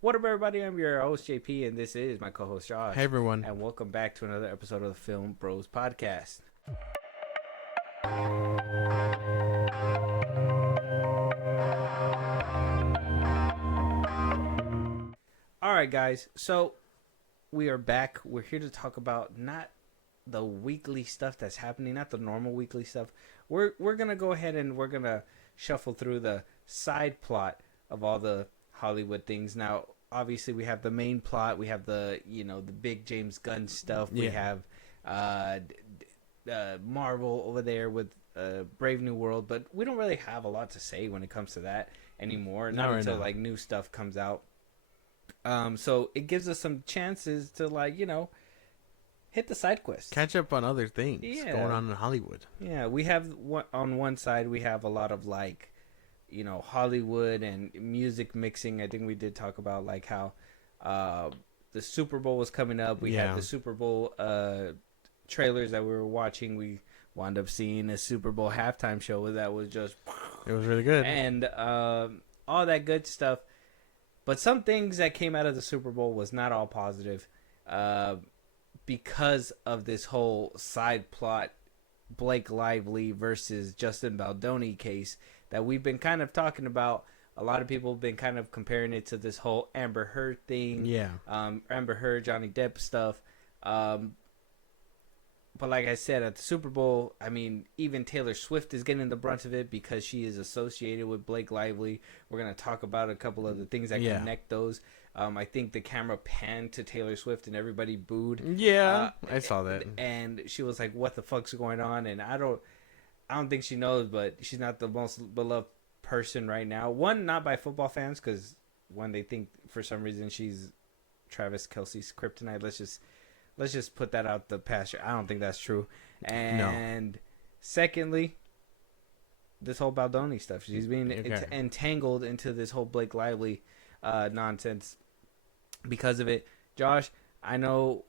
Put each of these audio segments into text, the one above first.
What up, everybody? I'm your host, JP, and this is my co host, Josh. Hey everyone. And welcome back to another episode of the Film Bros podcast. All right, guys. So we are back. We're here to talk about not the weekly stuff that's happening, not the normal weekly stuff. We're gonna go ahead and we're gonna shuffle through the side plot of all the Hollywood things. Now, obviously, we have the main plot. We have the the big James Gunn stuff. We have Marvel over there with Brave New World, but we don't really have a lot to say when it comes to that anymore. Not until like new stuff comes out. So it gives us some chances to hit the side quest, Catch up on other things going on in Hollywood. Yeah, we have on one side we have a lot of Hollywood and music mixing. I think we did talk about like how the Super Bowl was coming up. We had the Super Bowl trailers that we were watching. We wound up seeing a Super Bowl halftime show that was just it was really good, and all that good stuff. But some things that came out of the Super Bowl was not all positive because of this whole side plot, Blake Lively versus Justin Baldoni case that we've been kind of talking about. A lot of people have been kind of comparing it to this whole Amber Heard thing. Yeah. Amber Heard, Johnny Depp stuff. But like I said, at the Super Bowl, I mean, even Taylor Swift is getting the brunt of it because she is associated with Blake Lively. We're going to talk about a couple of the things that connect those. I think the camera panned to Taylor Swift and everybody booed. Yeah, I saw that. And she was like, what the fuck's going on? And I don't think she knows, but she's not the most beloved person right now. One, not by football fans, because one, they think for some reason she's Travis Kelce's kryptonite. Let's just put that out the pasture. I don't think that's true. And secondly, this whole Baldoni stuff. She's being entangled into this whole Blake Lively nonsense because of it. Josh, I know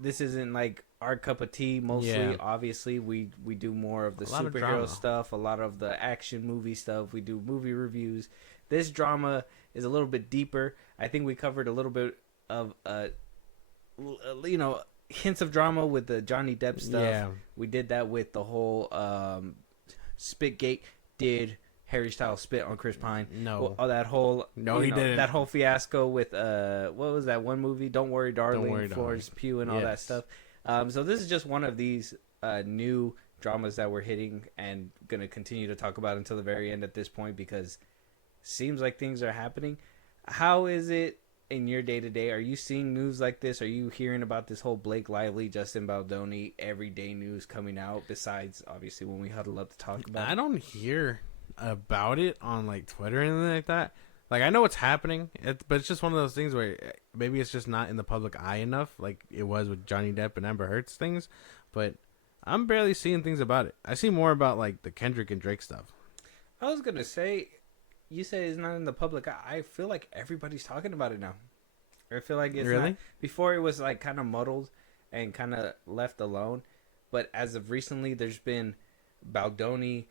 this isn't like our cup of tea mostly. Obviously, we do more of the superhero stuff, a lot of the action movie stuff. We do movie reviews. This drama is a little bit deeper. I think we covered a little bit of hints of drama with the Johnny Depp stuff. Yeah. We did that with the whole Spitgate. Did Harry Styles spit on Chris Pine? No. Well, that whole he didn't. That whole fiasco with what was that one movie? Don't Worry, Darling, Florence Pugh and all that stuff. So this is just one of these new dramas that we're hitting and gonna continue to talk about until the very end at this point because seems like things are happening. How is it in your day-to-day? Are you seeing news like this? Are you hearing about this whole Blake Lively, Justin Baldoni, everyday news coming out besides obviously when we huddle up to talk about I don't hear about it on like Twitter or anything like that. Like I know what's happening, but it's just one of those things where maybe it's just not in the public eye enough like it was with Johnny Depp and Amber Heard's things, but I'm barely seeing things about it. I see more about like the Kendrick and Drake stuff. I was going to say, you say it's not in the public eye. I feel like everybody's talking about it now. I feel like it's really? Not. Before it was like kind of muddled and kind of left alone. But as of recently, there's been Baldoni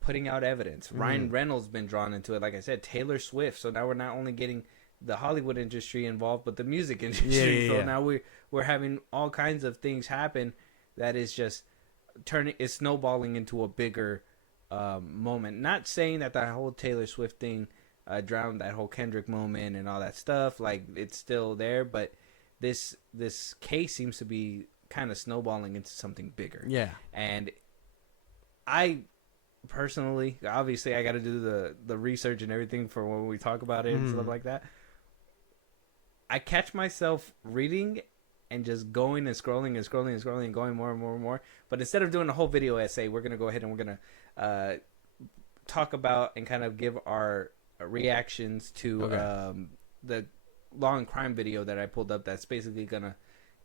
putting out evidence. Ryan Reynolds been drawn into it. Like I said, Taylor Swift. So now we're not only getting the Hollywood industry involved, but the music industry. So now we're having all kinds of things happen that is just it's snowballing into a bigger moment. Not saying that the whole Taylor Swift thing drowned that whole Kendrick moment and all that stuff. Like it's still there, but this case seems to be kind of snowballing into something bigger. Yeah. And I personally, obviously, I got to do the research and everything for when we talk about it and stuff like that. I catch myself reading and just going and scrolling and scrolling and scrolling and going more and more and more. But instead of doing a whole video essay, we're gonna go ahead and we're gonna talk about and kind of give our reactions to the Law and Crime video that I pulled up. That's basically gonna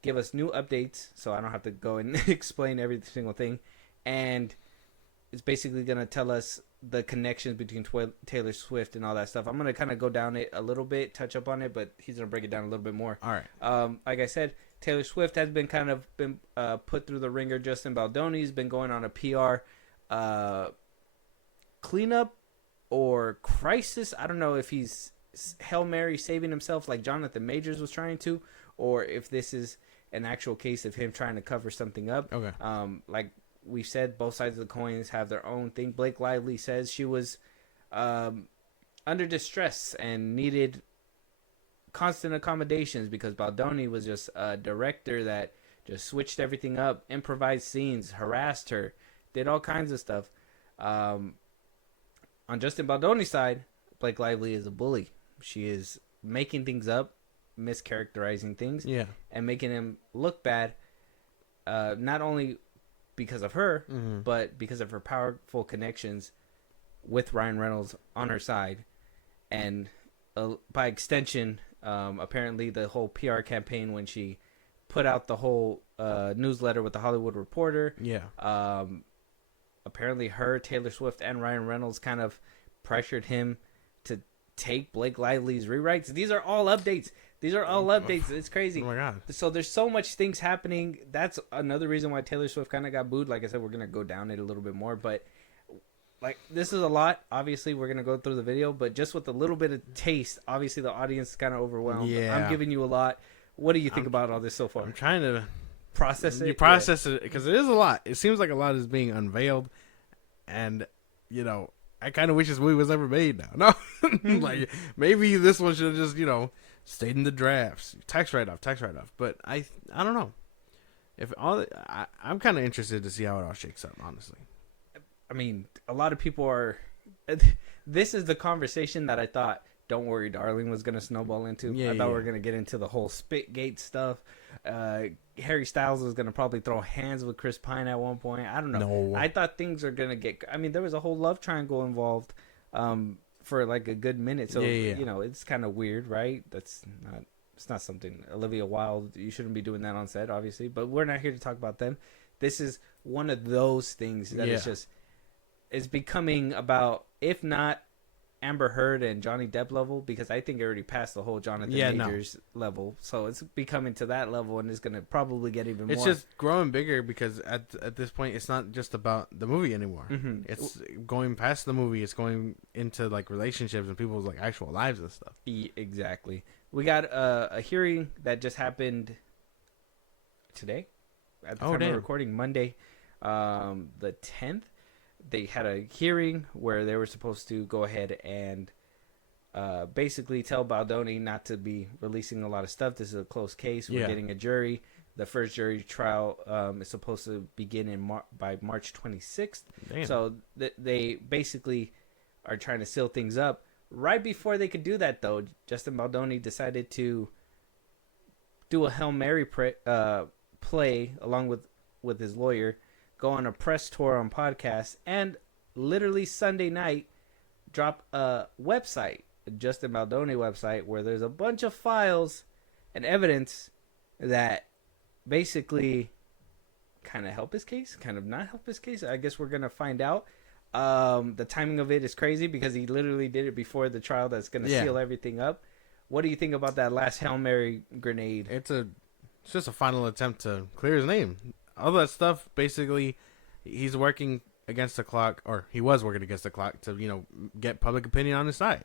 give us new updates, so I don't have to go and explain every single thing, and it's basically gonna tell us the connections between Taylor Swift and all that stuff. I'm gonna kind of go down it a little bit, touch up on it, but he's gonna break it down a little bit more. All right. Like I said, Taylor Swift has been put through the ringer. Justin Baldoni's been going on a PR cleanup or crisis. I don't know if he's Hail Mary saving himself like Jonathan Majors was trying to, or if this is an actual case of him trying to cover something up. Okay. Like we've said, both sides of the coins have their own thing. Blake Lively says she was under distress and needed constant accommodations because Baldoni was just a director that just switched everything up, improvised scenes, harassed her, did all kinds of stuff. On Justin Baldoni's side, Blake Lively is a bully. She is making things up, mischaracterizing things, and making him look bad, not only because of her, but because of her powerful connections with Ryan Reynolds on her side. And by extension, apparently the whole PR campaign when she put out the whole newsletter with the Hollywood Reporter. Apparently her, Taylor Swift, and Ryan Reynolds kind of pressured him to take Blake Lively's rewrites. These are all updates. It's crazy. Oh my God. So there's so much things happening. That's another reason why Taylor Swift kind of got booed. Like I said, we're going to go down it a little bit more. But like this is a lot. Obviously, we're going to go through the video. But just with a little bit of taste, obviously the audience is kind of overwhelmed. Yeah. I'm giving you a lot. What do you think about all this so far? I'm trying to process it. You process it because it is a lot. It seems like a lot is being unveiled, and I kind of wish this movie was never made now. No, like maybe this one should have just stayed in the drafts, tax write off. But I don't know. If I'm kind of interested to see how it all shakes up. Honestly, I mean, a lot of people are. This is the conversation that I thought Don't Worry Darling was going to snowball into. I thought we were going to get into the whole Spitgate stuff. Harry Styles was going to probably throw hands with Chris Pine at one point. I don't know. No. I thought things are going to get... I mean, there was a whole love triangle involved for like a good minute. So, it's kind of weird, right? It's not something... Olivia Wilde, you shouldn't be doing that on set, obviously. But we're not here to talk about them. This is one of those things that it's becoming about, if not Amber Heard and Johnny Depp level, because I think it already passed the whole Jonathan Majors level, so it's becoming to that level, and it's going to probably get even more. It's just growing bigger because at this point, it's not just about the movie anymore. It's going past the movie. It's going into like relationships and people's like actual lives and stuff. Exactly. We got a hearing that just happened today at the time of recording, Monday, the 10th. They had a hearing where they were supposed to go ahead and basically tell Baldoni not to be releasing a lot of stuff. This is a closed case. We're getting a jury. The first jury trial is supposed to begin by March 26th. Damn. So they basically are trying to seal things up. Right before they could do that, though, Justin Baldoni decided to do a Hail Mary play along with his lawyer, go on a press tour on podcasts, and literally Sunday night drop a website, a Justin Baldoni website, where there's a bunch of files and evidence that basically kind of help his case, kind of not help his case. I guess we're going to find out. The timing of it is crazy because he literally did it before the trial that's going to seal everything up. What do you think about that last Hail Mary grenade? It's just a final attempt to clear his name. All that stuff, basically, he's working against the clock, or he was working against the clock to, get public opinion on his side.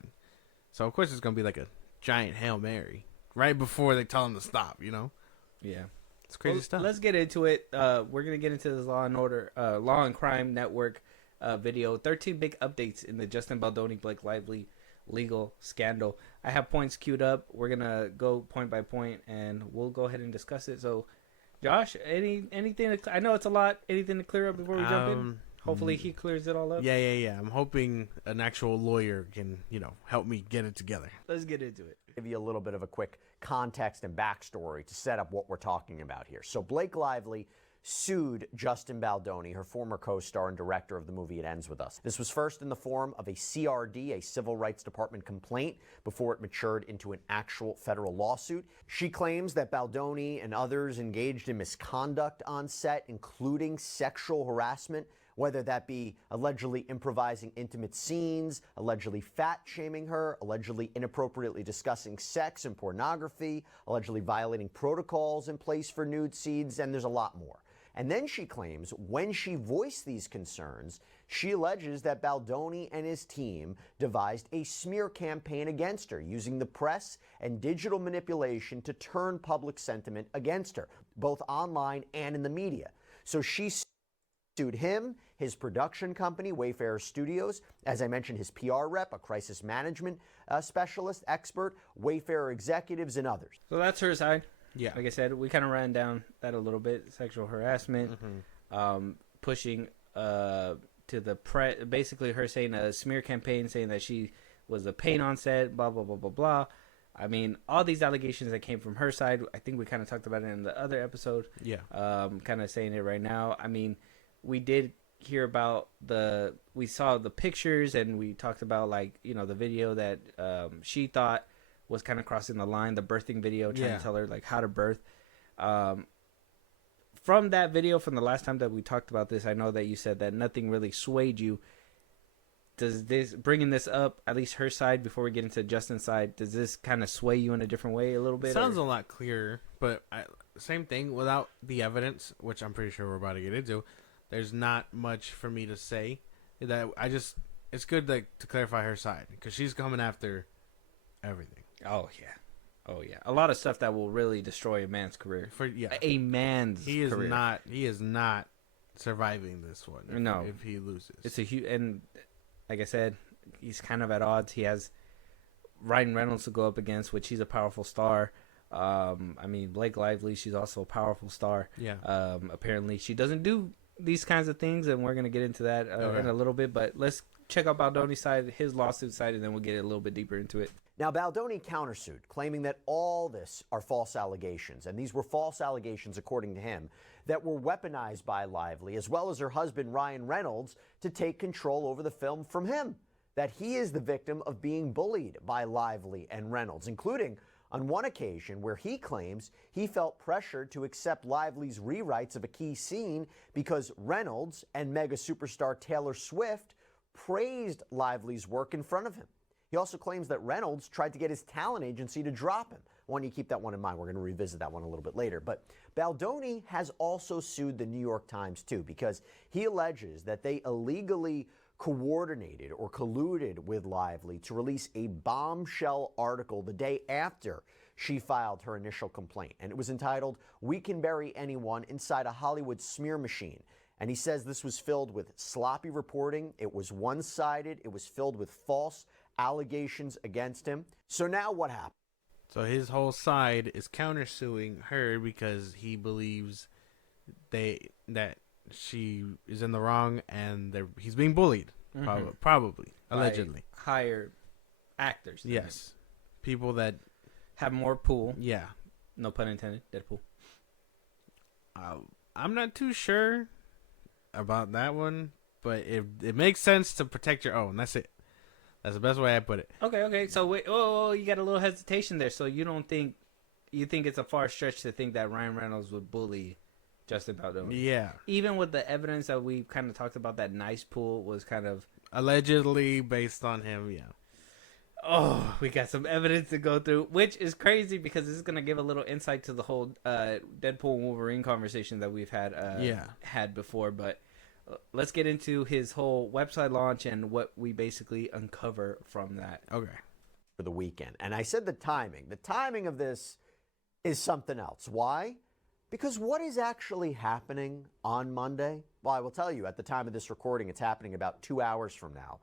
So, of course, it's going to be like a giant Hail Mary right before they tell him to stop, Yeah. It's crazy stuff. Let's get into it. We're going to get into this Law and Crime Network video. 13 big updates in the Justin Baldoni, Blake Lively legal scandal. I have points queued up. We're going to go point by point, and we'll go ahead and discuss it. So, Josh, anything? I know it's a lot. Anything to clear up before we jump in? Hopefully he clears it all up. Yeah. I'm hoping an actual lawyer can, help me get it together. Let's get into it. Give you a little bit of a quick context and backstory to set up what we're talking about here. So Blake Lively sued Justin Baldoni, her former co-star and director of the movie It Ends With Us. This was first in the form of a CRD, a Civil Rights Department complaint, before it matured into an actual federal lawsuit. She claims that Baldoni and others engaged in misconduct on set, including sexual harassment, whether that be allegedly improvising intimate scenes, allegedly fat-shaming her, allegedly inappropriately discussing sex and pornography, allegedly violating protocols in place for nude scenes, and there's a lot more. And then she claims when she voiced these concerns, she alleges that Baldoni and his team devised a smear campaign against her, using the press and digital manipulation to turn public sentiment against her, both online and in the media. So she sued him, his production company, Wayfarer Studios, as I mentioned, his PR rep, a crisis management specialist, expert, Wayfarer executives, and others. So that's her side. Yeah. Like I said, we kind of ran down that a little bit. Sexual harassment, pushing to the press, basically her saying a smear campaign, saying that she was a pain on set, blah, blah, blah, blah, blah. I mean, all these allegations that came from her side, I think we kind of talked about it in the other episode. Yeah. Kind of saying it right now. I mean, we did hear about we saw the pictures, and we talked about, like, you know, the video that she thought was kind of crossing the line, the birthing video, trying to tell her, like, how to birth. From that video, from the last time that we talked about this, I know that you said that nothing really swayed you. Does this, bringing this up, at least her side, before we get into Justin's side, does this kind of sway you in a different way a little bit? It sounds a lot clearer, but same thing, without the evidence, which I'm pretty sure we're about to get into, there's not much for me to say. That it's good to clarify her side, because she's coming after everything. Oh, yeah. Oh, yeah. A lot of stuff that will really destroy a man's career. A man's career. He is not surviving this one. If he loses. It's a huge, and like I said, he's kind of at odds. He has Ryan Reynolds to go up against, which he's a powerful star. I mean, Blake Lively, she's also a powerful star. Yeah. Apparently, she doesn't do these kinds of things, and we're going to get into that in a little bit. But let's check out Baldoni's side, his lawsuit side, and then we'll get a little bit deeper into it. Now, Baldoni countersued, claiming that all this are false allegations, and these were false allegations, according to him, that were weaponized by Lively, as well as her husband, Ryan Reynolds, to take control over the film from him, that he is the victim of being bullied by Lively and Reynolds, including on one occasion where he claims he felt pressured to accept Lively's rewrites of a key scene because Reynolds and mega superstar Taylor Swift praised Lively's work in front of him. He also claims that Reynolds tried to get his talent agency to drop him. I want you to keep that one in mind. We're going to revisit that one a little bit later. But Baldoni has also sued the New York Times, too, because he alleges that they illegally coordinated or colluded with Lively to release a bombshell article the day after she filed her initial complaint. And it was entitled, "We Can Bury Anyone Inside a Hollywood Smear Machine." And he says this was filled with sloppy reporting. It was one-sided. It was filled with false allegations against him. So now what happened? So his whole side is countersuing her because he believes that she is in the wrong and he's being bullied. Probably. Allegedly. Higher actors. Yes. People that have more pull. Yeah. No pun intended. Deadpool. I'm not too sure about that one, but it makes sense to protect your own. That's it. That's the best way I put it. Okay. So wait, you got a little hesitation there. So you think it's a far stretch to think that Ryan Reynolds would bully Justin Baldoni? Yeah. Even with the evidence that we kind of talked about, that nice pool was kind of allegedly based on him. Yeah. Oh, we got some evidence to go through, which is crazy because this is going to give a little insight to the whole Deadpool and Wolverine conversation that we've had before. But let's get into his whole website launch and what we basically uncover from that. Okay. For the weekend. And I said the timing of this is something else. Why? Because what is actually happening on Monday? Well, I will tell you, at the time of this recording, it's happening about 2 hours from now.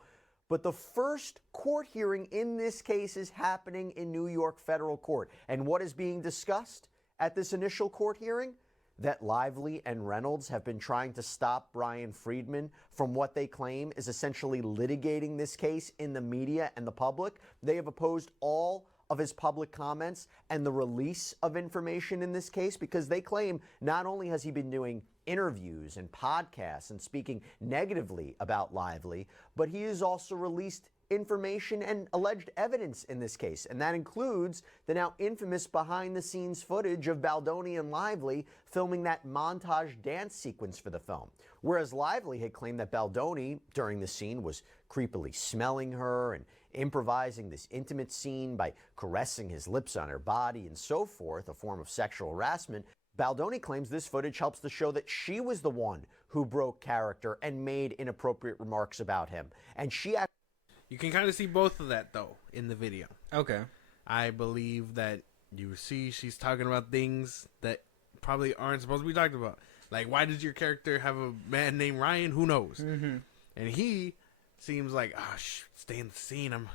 But the first court hearing in this case is happening in New York federal court. And what is being discussed at this initial court hearing? That Lively and Reynolds have been trying to stop Brian Friedman from what they claim is essentially litigating this case in the media and the public. They have opposed all of his public comments and the release of information in this case because they claim not only has he been doing interviews and podcasts and speaking negatively about Lively, but he has also released information and alleged evidence in this case. And that includes the now infamous behind-the-scenes footage of Baldoni and Lively filming that montage dance sequence for the film. Whereas Lively had claimed that Baldoni, during the scene, was creepily smelling her and improvising this intimate scene by caressing his lips on her body and so forth, a form of sexual harassment. Baldoni claims this footage helps to show that she was the one who broke character and made inappropriate remarks about him. And she actually... You can kind of see both of that, though, in the video. Okay. I believe that you see she's talking about things that probably aren't supposed to be talked about. Like, why did your character have a man named Ryan? Who knows? Mm-hmm. And he seems like, stay in the scene. I'm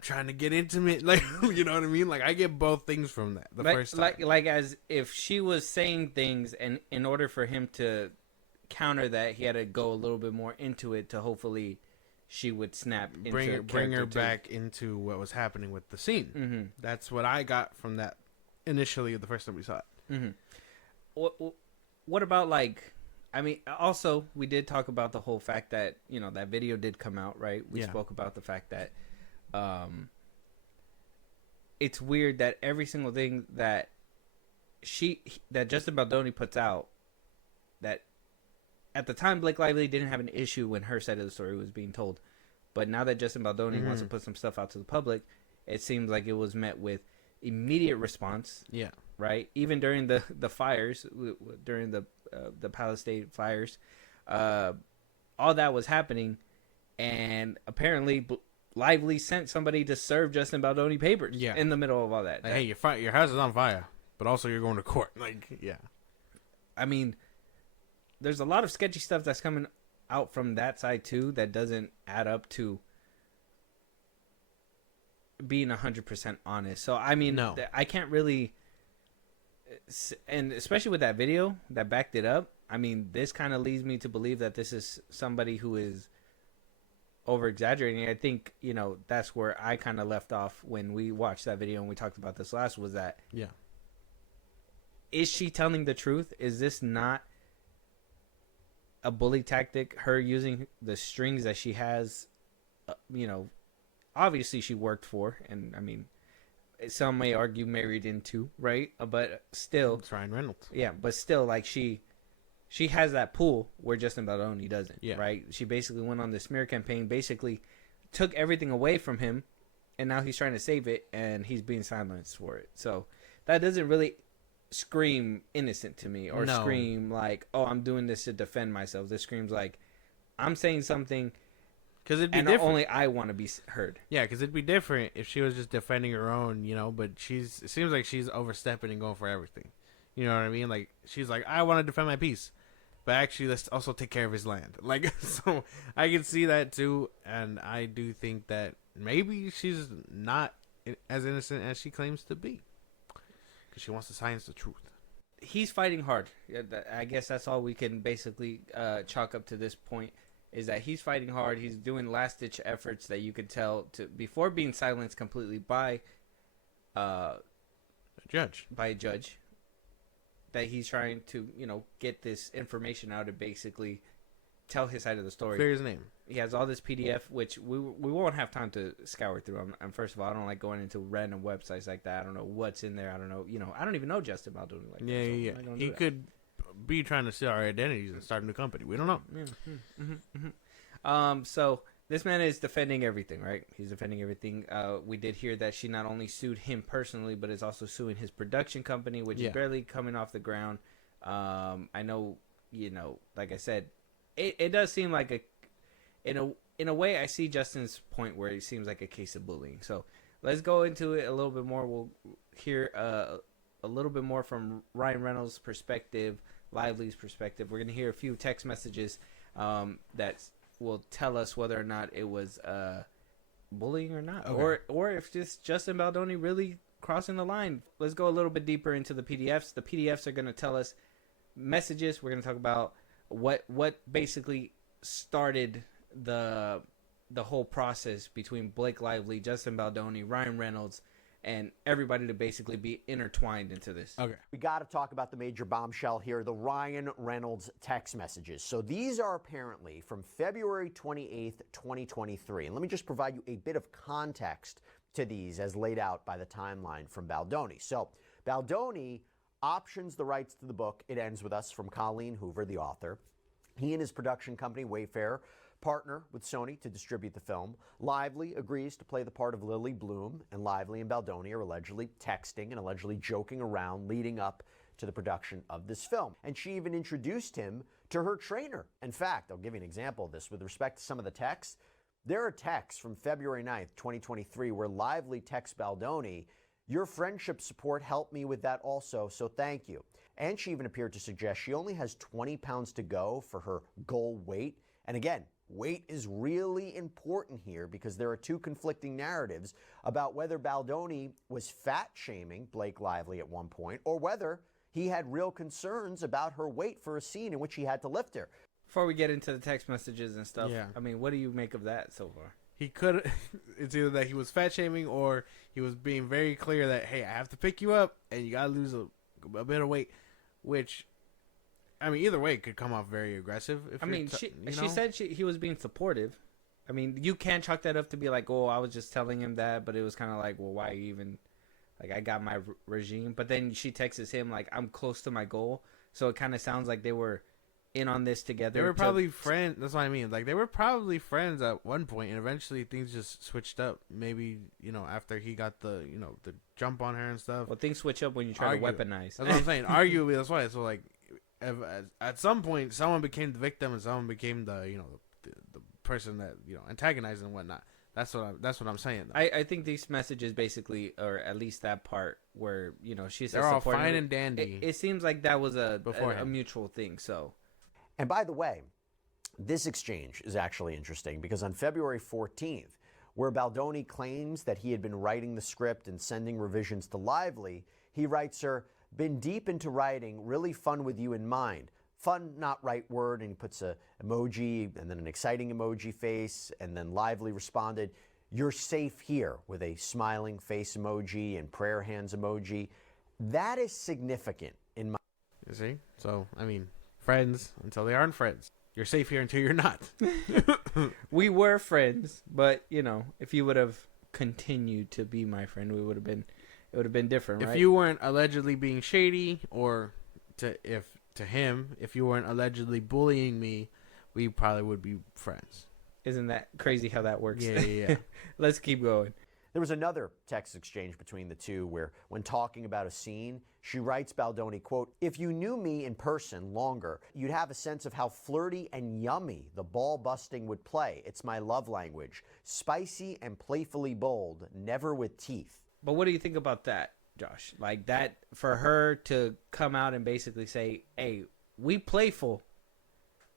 trying to get intimate. Like, you know what I mean? Like, I get both things from that. First time. Like as if she was saying things, and in order for him to counter that, he had to go a little bit more into it to hopefully she would snap into bring her back into what was happening with the scene. Mm-hmm. That's what I got from that initially the first time we saw it. Mm-hmm. What about, like, I mean, also we did talk about the whole fact that, you know, that video did come out, right? We spoke about the fact that it's weird that every single thing that Justin Baldoni puts out, that at the time Blake Lively didn't have an issue when her side of the story was being told, but now that Justin Baldoni wants to put some stuff out to the public, it seems like it was met with immediate response. Yeah. Right. Even during the fires, during the Palace State fires, all that was happening, and apparently Lively sent somebody to serve Justin Baldoni papers. Yeah. In the middle of all that. Like, hey, your house is on fire, but also you're going to court. Like, yeah. I mean, there's a lot of sketchy stuff that's coming out from that side too that doesn't add up to being 100% honest. So I mean, no. I can't really, and especially with that video that backed it up. I mean, this kind of leads me to believe that this is somebody who is over exaggerating. I think, you know, that's where I kind of left off when we watched that video and we talked about this last, was that, is she telling the truth? Is this not a bully tactic? Her using the strings that she has, you know, obviously she worked for, and I mean, some may argue married into, right? But still, it's Ryan Reynolds. Yeah, but still, like, she has that pull where Justin Baldoni doesn't, right? She basically went on the smear campaign, basically took everything away from him, and now he's trying to save it, and he's being silenced for it. So that doesn't really scream innocent to me, or scream like, oh, I'm doing this to defend myself. This screams like, I'm saying something because it'd be and different. Only I want to be heard. Yeah, because it'd be different if she was just defending her own, you know, but it seems like she's overstepping and going for everything. You know what I mean? Like, she's like, I want to defend my peace, but actually let's also take care of his land. Like, so I can see that too, and I do think that maybe she's not as innocent as she claims to be, because she wants to silence the truth. He's fighting hard. I guess that's all we can basically chalk up to this point, is that he's fighting hard. He's doing last-ditch efforts that you could tell before being silenced completely by a judge. That he's trying to, you know, get this information out and basically tell his side of the story. Clear his name. He has all this PDF, which we won't have time to scour through. And first of all, I don't like going into random websites like that. I don't know what's in there. I don't know. You know, I don't even know Justin Baldoni like that. Yeah. He could be trying to sell our identities and start a new company. We don't know. So this man is defending everything, right? He's defending everything. We did hear that she not only sued him personally, but is also suing his production company, which is barely coming off the ground. I know, you know, like I said, it does seem like in a way, I see Justin's point where it seems like a case of bullying. So let's go into it a little bit more. We'll hear a little bit more from Ryan Reynolds' perspective, Lively's perspective. We're going to hear a few text messages that will tell us whether or not it was bullying or not, or if just Justin Baldoni really crossing the line. Let's go a little bit deeper into the PDFs. The PDFs are going to tell us messages. We're going to talk about what basically started the whole process between Blake Lively, Justin Baldoni, Ryan Reynolds, and everybody to basically be intertwined into this. Okay. We got to talk about the major bombshell here, the Ryan Reynolds text messages. So these are apparently from February 28th, 2023. And let me just provide you a bit of context to these as laid out by the timeline from Baldoni. So Baldoni options the rights to the book It Ends With Us from Colleen Hoover, the author. He and his production company, Wayfair, partner with Sony to distribute the film. Lively agrees to play the part of Lily Bloom, and Lively and Baldoni are allegedly texting and allegedly joking around leading up to the production of this film. And she even introduced him to her trainer. In fact, I'll give you an example of this. With respect to some of the texts, there are texts from February 9th, 2023, where Lively texts Baldoni, "Your friendship support helped me with that also, so thank you." And she even appeared to suggest she only has 20 pounds to go for her goal weight. And again, weight is really important here because there are two conflicting narratives about whether Baldoni was fat-shaming Blake Lively at one point or whether he had real concerns about her weight for a scene in which he had to lift her. Before we get into the text messages and stuff, Yeah. I mean, what do you make of that so far? He could. It's either that he was fat shaming or he was being very clear that, hey, I have to pick you up and you gotta lose a bit of weight. Which, I mean, either way, it could come off very aggressive. I mean, she said he was being supportive. I mean, you can't chalk that up to be like, oh, I was just telling him that, but it was kind of like, well, why even? Like, I got my regime, but then she texts him like, I'm close to my goal. So it kind of sounds like they were in on this together. They were probably friends. That's what I mean. Like, they were probably friends at one point, and eventually things just switched up. Maybe, after he got the jump on her and stuff. Well, things switch up when you try to weaponize. That's what I'm saying. Arguably, that's why. So, like, at some point, someone became the victim and someone became the person that antagonized and whatnot. That's what I'm saying. I think these messages basically, or at least that part where she says they're all fine and dandy. It seems like that was a mutual thing. So, and by the way, this exchange is actually interesting because on February 14th, where Baldoni claims that he had been writing the script and sending revisions to Lively, he writes her, "Been deep into writing, really fun with you in mind." Fun, not right word, and he puts a emoji and then an exciting emoji face, and then Lively responded, "You're safe here," with a smiling face emoji and prayer hands emoji. That is significant in my... You see? So, I mean, friends until they aren't friends. You're safe here until you're not. We were friends, but, if you would have continued to be my friend, it would have been different, right? If you weren't allegedly being shady, or to him, if you weren't allegedly bullying me, we probably would be friends. Isn't that crazy how that works? Yeah. Let's keep going. There was another text exchange between the two where, when talking about a scene, she writes Baldoni, quote, "If you knew me in person longer, you'd have a sense of how flirty and yummy the ball busting would play. It's my love language. Spicy and playfully bold, never with teeth." But what do you think about that, Josh? Like that, for her to come out and basically say, "Hey, we playful,"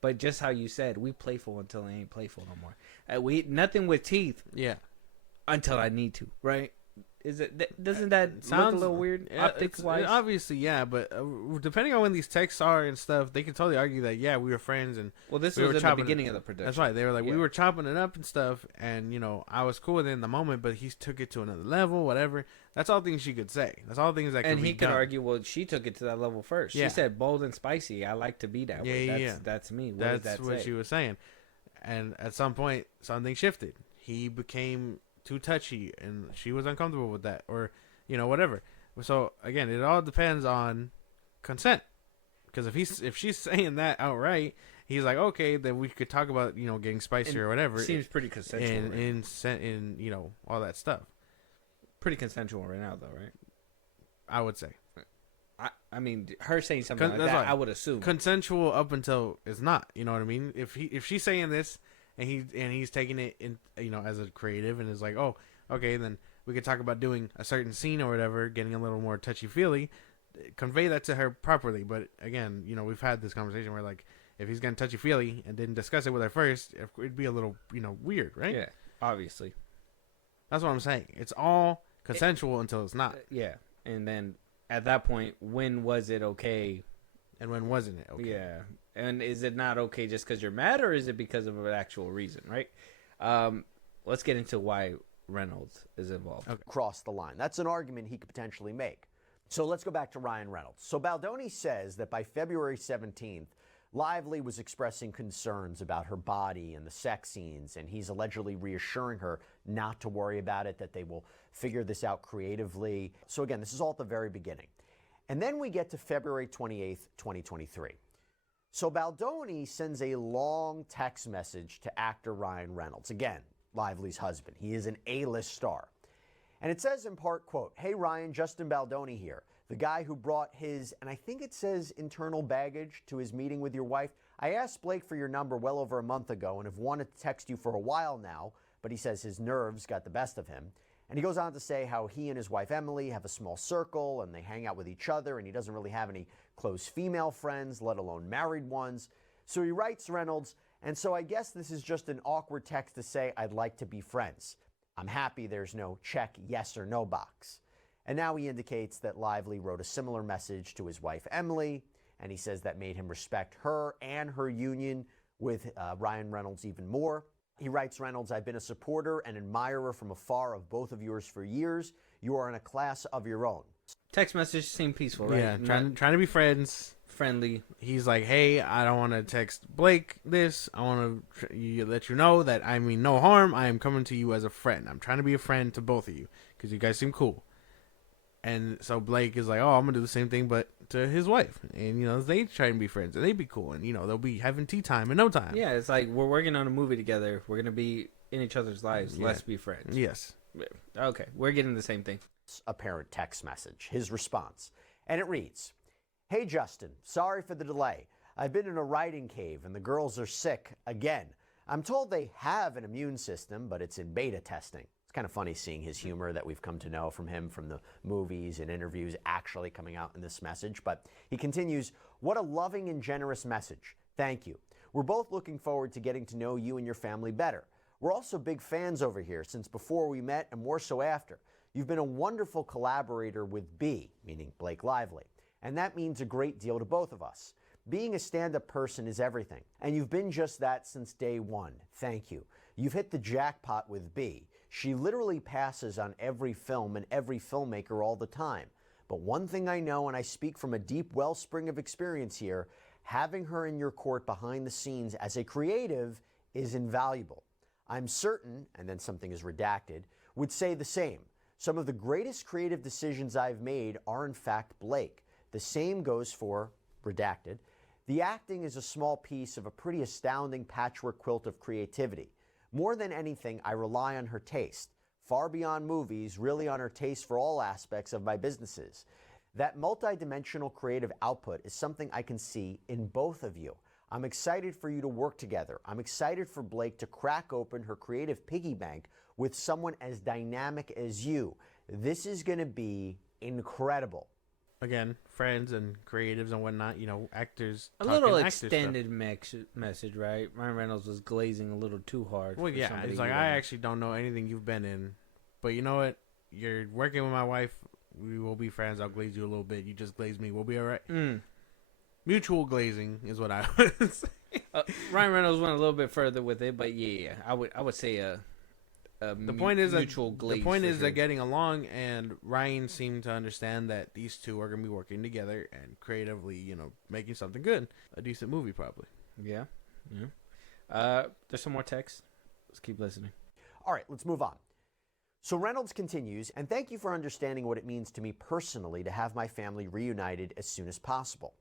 but just how you said, we playful until they ain't playful no more. We nothing with teeth. Yeah. Until I need to, right? Doesn't that sound a little weird optics wise? Obviously, yeah, but depending on when these texts are and stuff, they can totally argue that we were friends and this was at the beginning of the production. That's right. They were like, we were chopping it up and stuff, and I was cool with it in the moment, but he took it to another level, whatever. That's all things she could say. That's all things that could be done. And he could argue, well, she took it to that level first. Yeah. She said bold and spicy. I like to be that way. That's me. What does that say? That's what she was saying. And at some point, something shifted. He became too touchy, and she was uncomfortable with that, or whatever. So again, it all depends on consent, because if she's saying that outright, he's like, okay, then we could talk about getting spicy or whatever. Seems pretty consensual, in all that stuff. Pretty consensual right now, though, right? I would say. I mean, her saying something like that, right. I would assume consensual up until it's not. You know what I mean? If she's saying this, and he's taking it in, as a creative, and is like, oh, okay, then we could talk about doing a certain scene or whatever, getting a little more touchy-feely, convey that to her properly. But again, we've had this conversation where, like, if he's getting touchy-feely and didn't discuss it with her first, it'd be a little, weird, right? Yeah, obviously. That's what I'm saying. It's all consensual until it's not. Yeah, and then at that point, when was it okay? And when wasn't it okay? Yeah. And is it not okay just because you're mad, or is it because of an actual reason, right? Let's get into why Reynolds is involved. Okay. Cross the line. That's an argument he could potentially make. So let's go back to Ryan Reynolds. So Baldoni says that by February 17th, Lively was expressing concerns about her body and the sex scenes, and he's allegedly reassuring her not to worry about it, that they will figure this out creatively. So again, this is all at the very beginning. And then we get to February 28th, 2023. So Baldoni sends a long text message to actor Ryan Reynolds, again, Lively's husband. He is an A-list star. And it says in part, quote, "Hey Ryan, Justin Baldoni here, the guy who brought his," and I think it says internal baggage, "to his meeting with your wife. I asked Blake for your number well over a month ago and have wanted to text you for a while now," but he says his nerves got the best of him. And he goes on to say how he and his wife Emily have a small circle and they hang out with each other, and he doesn't really have any close female friends, let alone married ones. So he writes Reynolds, "And so I guess this is just an awkward text to say I'd like to be friends. I'm happy there's no check yes or no box." And now he indicates that Lively wrote a similar message to his wife Emily, and he says that made him respect her and her union with Ryan Reynolds even more. He writes, Reynolds, "I've been a supporter and admirer from afar of both of yours for years. You are in a class of your own." Text message seemed peaceful, right? Yeah, trying to be friends. Friendly. He's like, "Hey, I don't want to text Blake this. I want to let you know that I mean no harm. I am coming to you as a friend. I'm trying to be a friend to both of you because you guys seem cool." And so Blake is like, "Oh, I'm gonna do the same thing, but to his wife." And they try and be friends, and they be cool, and they'll be having tea time in no time. Yeah, it's like we're working on a movie together. We're gonna be in each other's lives. Yeah. Let's be friends. Yes. Okay, we're getting the same thing. Apparent text message, his response. And it reads, "Hey Justin, sorry for the delay. I've been in a writing cave and the girls are sick again. I'm told they have an immune system, but it's in beta testing." It's kind of funny seeing his humor that we've come to know from him from the movies and interviews actually coming out in this message. But he continues, "What a loving and generous message. Thank you. We're both looking forward to getting to know you and your family better. We're also big fans over here since before we met and more so after. You've been a wonderful collaborator with B," meaning Blake Lively, "and that means a great deal to both of us. Being a stand-up person is everything, and you've been just that since day one. Thank you. You've hit the jackpot with B. She literally passes on every film and every filmmaker all the time. But one thing I know, and I speak from a deep wellspring of experience here, having her in your court behind the scenes as a creative is invaluable. I'm certain," and then something is redacted, "would say the same. Some of the greatest creative decisions I've made are in fact Blake. The same goes for," redacted, "the acting is a small piece of a pretty astounding patchwork quilt of creativity. More than anything, I rely on her taste. Far beyond movies, really on her taste for all aspects of my businesses. That multidimensional creative output is something I can see in both of you. I'm excited for you to work together. I'm excited for Blake to crack open her creative piggy bank with someone as dynamic as you. This is going to be incredible." Again, friends and creatives and whatnot, actors. A little actor stuff. extended message, right? Ryan Reynolds was glazing a little too hard. Well, yeah, he's like, "I actually don't know anything you've been in, but you know what? You're working with my wife. We will be friends. I'll glaze you a little bit. You just glaze me. We'll be all right." Mutual glazing is what I would say. Ryan Reynolds went a little bit further with it, but yeah, I would say the point is mutual glaze. The point is they're getting along, and Ryan seemed to understand that these two are going to be working together and creatively, making something good, a decent movie probably. Yeah. There's some more text. Let's keep listening. All right, let's move on. So Reynolds continues, "And thank you for understanding what it means to me personally to have my family reunited as soon as possible.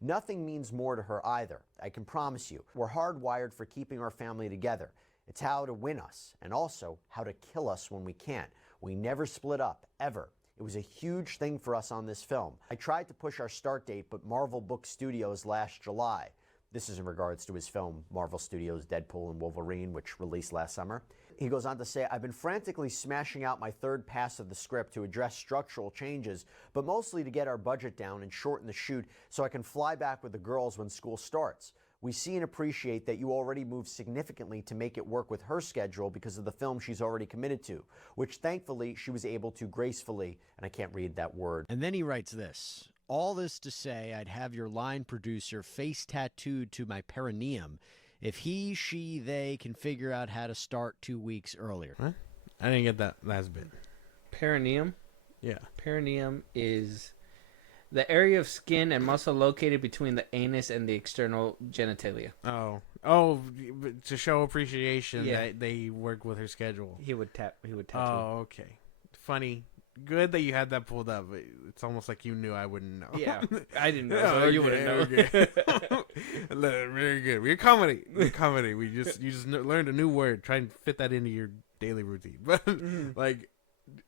Nothing means more to her either, I can promise you. We're hardwired for keeping our family together. It's how to win us, and also how to kill us when we can't. We never split up, ever. It was a huge thing for us on this film. I tried to push our start date, but Marvel booked studios last July." This is in regards to his film, Marvel Studios' Deadpool and Wolverine, which released last summer. He goes on to say, "I've been frantically smashing out my third pass of the script to address structural changes, but mostly to get our budget down and shorten the shoot so I can fly back with the girls when school starts. We see and appreciate that you already moved significantly to make it work with her schedule because of the film she's already committed to, which thankfully she was able to gracefully," and I can't read that word. And then he writes this, "All this to say I'd have your line producer face tattooed to my perineum if he, she, they can figure out how to start 2 weeks earlier." Huh? I didn't get that last bit. Perineum? Yeah. Perineum is the area of skin and muscle located between the anus and the external genitalia. Oh, to show appreciation Yeah. that they work with her schedule. He would tattoo. Oh, okay. Funny. Good that you had that pulled up. It's almost like you knew I wouldn't know. Yeah, I didn't know. Yeah, So you wouldn't know. Okay. Very good. We're comedy. You just learned a new word. Try and fit that into your daily routine. But like,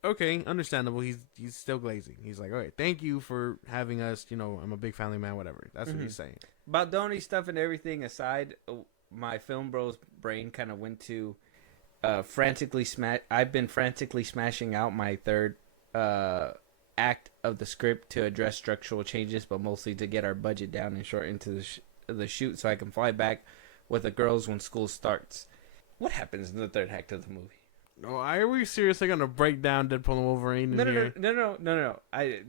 okay, understandable. He's still glazing. He's like, all right, thank you for having us. I'm a big family man. Whatever. That's what he's saying. Baldoni stuff and everything aside, my Film Bros brain kind of went to frantically smash. I've been frantically smashing out my third act of the script to address structural changes, but mostly to get our budget down and shorten to the shoot so I can fly back with the girls when school starts. What happens in the third act of the movie? Oh, are we seriously gonna break down Deadpool and Wolverine in here? No. Wait.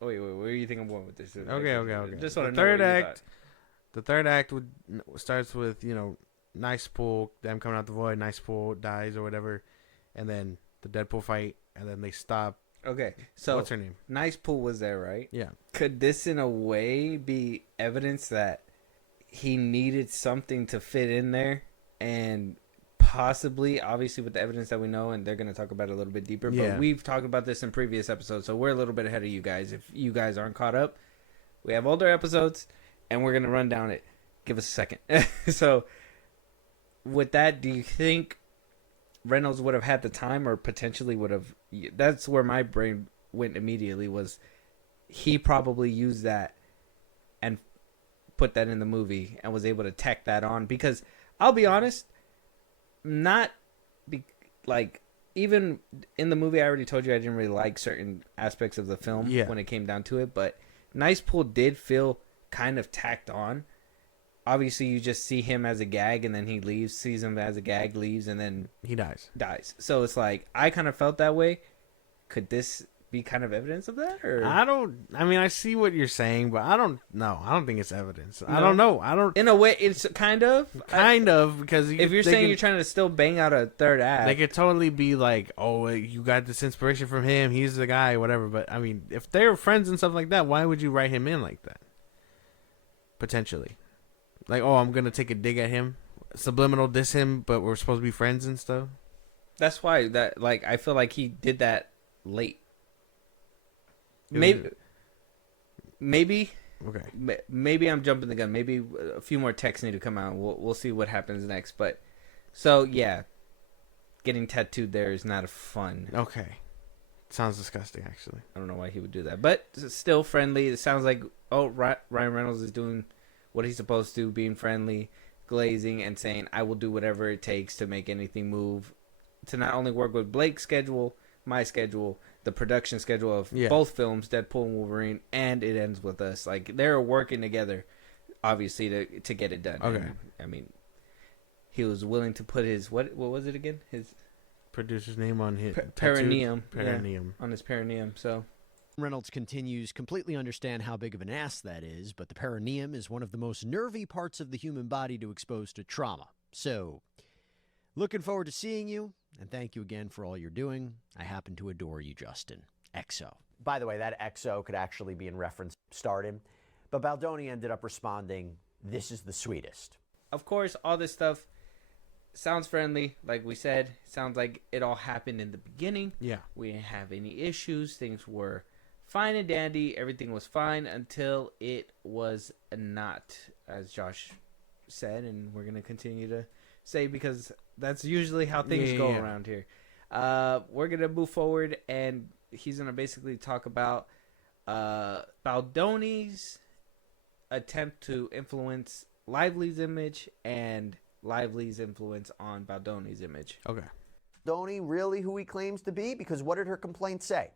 Where do you think I'm going with this? Okay. Just want to the third know act. The third act starts with nice pool, them coming out the void, nice pool dies or whatever, and then the Deadpool fight, and then they stop. Okay, so what's her name? Nice pool was there, right? Yeah. Could this, in a way, be evidence that he needed something to fit in there, and possibly, obviously, with the evidence that we know, and they're going to talk about it a little bit deeper, but we've talked about this in previous episodes, so we're a little bit ahead of you guys. If you guys aren't caught up, we have older episodes, and we're going to run down it. Give us a second. So, with that, do you think Reynolds would have had the time, or potentially would have? That's where my brain went immediately. Was he probably used that and put that in the movie and was able to tack that on? Because I'll be honest, even in the movie, I already told you I didn't really like certain aspects of the film when it came down to it. But Nice Pool did feel kind of tacked on. Obviously, you just see him as a gag, and then he leaves, sees him as a gag, leaves, and then he dies. So it's like, I kind of felt that way. Could this be kind of evidence of that? Or I see what you're saying, but I don't think it's evidence. No. I don't know. In a way, it's kind of. Because if you're saying you're trying to still bang out a third act. They could totally be like, oh, you got this inspiration from him, he's the guy, whatever. But, if they're friends and stuff like that, why would you write him in like that? Potentially. Like, oh, I'm going to take a dig at him. Subliminal diss him, but we're supposed to be friends and stuff. That's why I feel like he did that late. Maybe. Okay. Maybe I'm jumping the gun. Maybe a few more texts need to come out. We'll see what happens next. But, so, yeah. Getting tattooed there is not a fun. Okay. Sounds disgusting, actually. I don't know why he would do that. But, still friendly. It sounds like, Ryan Reynolds is doing what he's supposed to, being friendly, glazing, and saying, I will do whatever it takes to make anything move, to not only work with Blake's schedule, my schedule, the production schedule of both films, Deadpool and Wolverine, and it ends with us. Like, they're working together, obviously, to get it done. Okay. And, he was willing to put his, what was it again? His producer's name on his perineum. Perineum. On his perineum, so... Reynolds continues, completely understand how big of an ass that is, but the perineum is one of the most nervy parts of the human body to expose to trauma. So, looking forward to seeing you, and thank you again for all you're doing. I happen to adore you, Justin. XO. By the way, that XO could actually be in reference to Stardom, but Baldoni ended up responding, this is the sweetest. Of course, all this stuff sounds friendly, like we said. Sounds like it all happened in the beginning. Yeah. We didn't have any issues. Things were fine and dandy. Everything was fine until it was not, as Josh said, and we're going to continue to say, because that's usually how things go around here. We're going to move forward, and he's going to basically talk about Baldoni's attempt to influence Lively's image and Lively's influence on Baldoni's image. Okay. Baldoni really who he claims to be? Because what did her complaint say?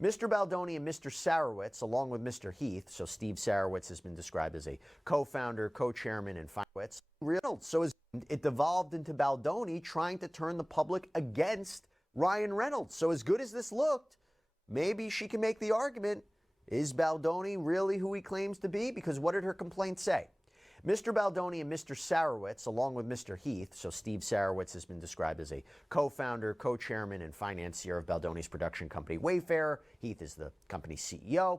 Mr. Baldoni and Mr. Sarowitz, along with Mr. Heath, so Steve Sarowitz has been described as a co-founder, co-chairman, and finance. So it devolved into Baldoni trying to turn the public against Ryan Reynolds. So as good as this looked, maybe she can make the argument, is Baldoni really who he claims to be? Because what did her complaint say? Mr. Baldoni and Mr. Sarowitz, along with Mr. Heath, so Steve Sarowitz has been described as a co-founder, co-chairman, and financier of Baldoni's production company Wayfarer. Heath is the company's CEO.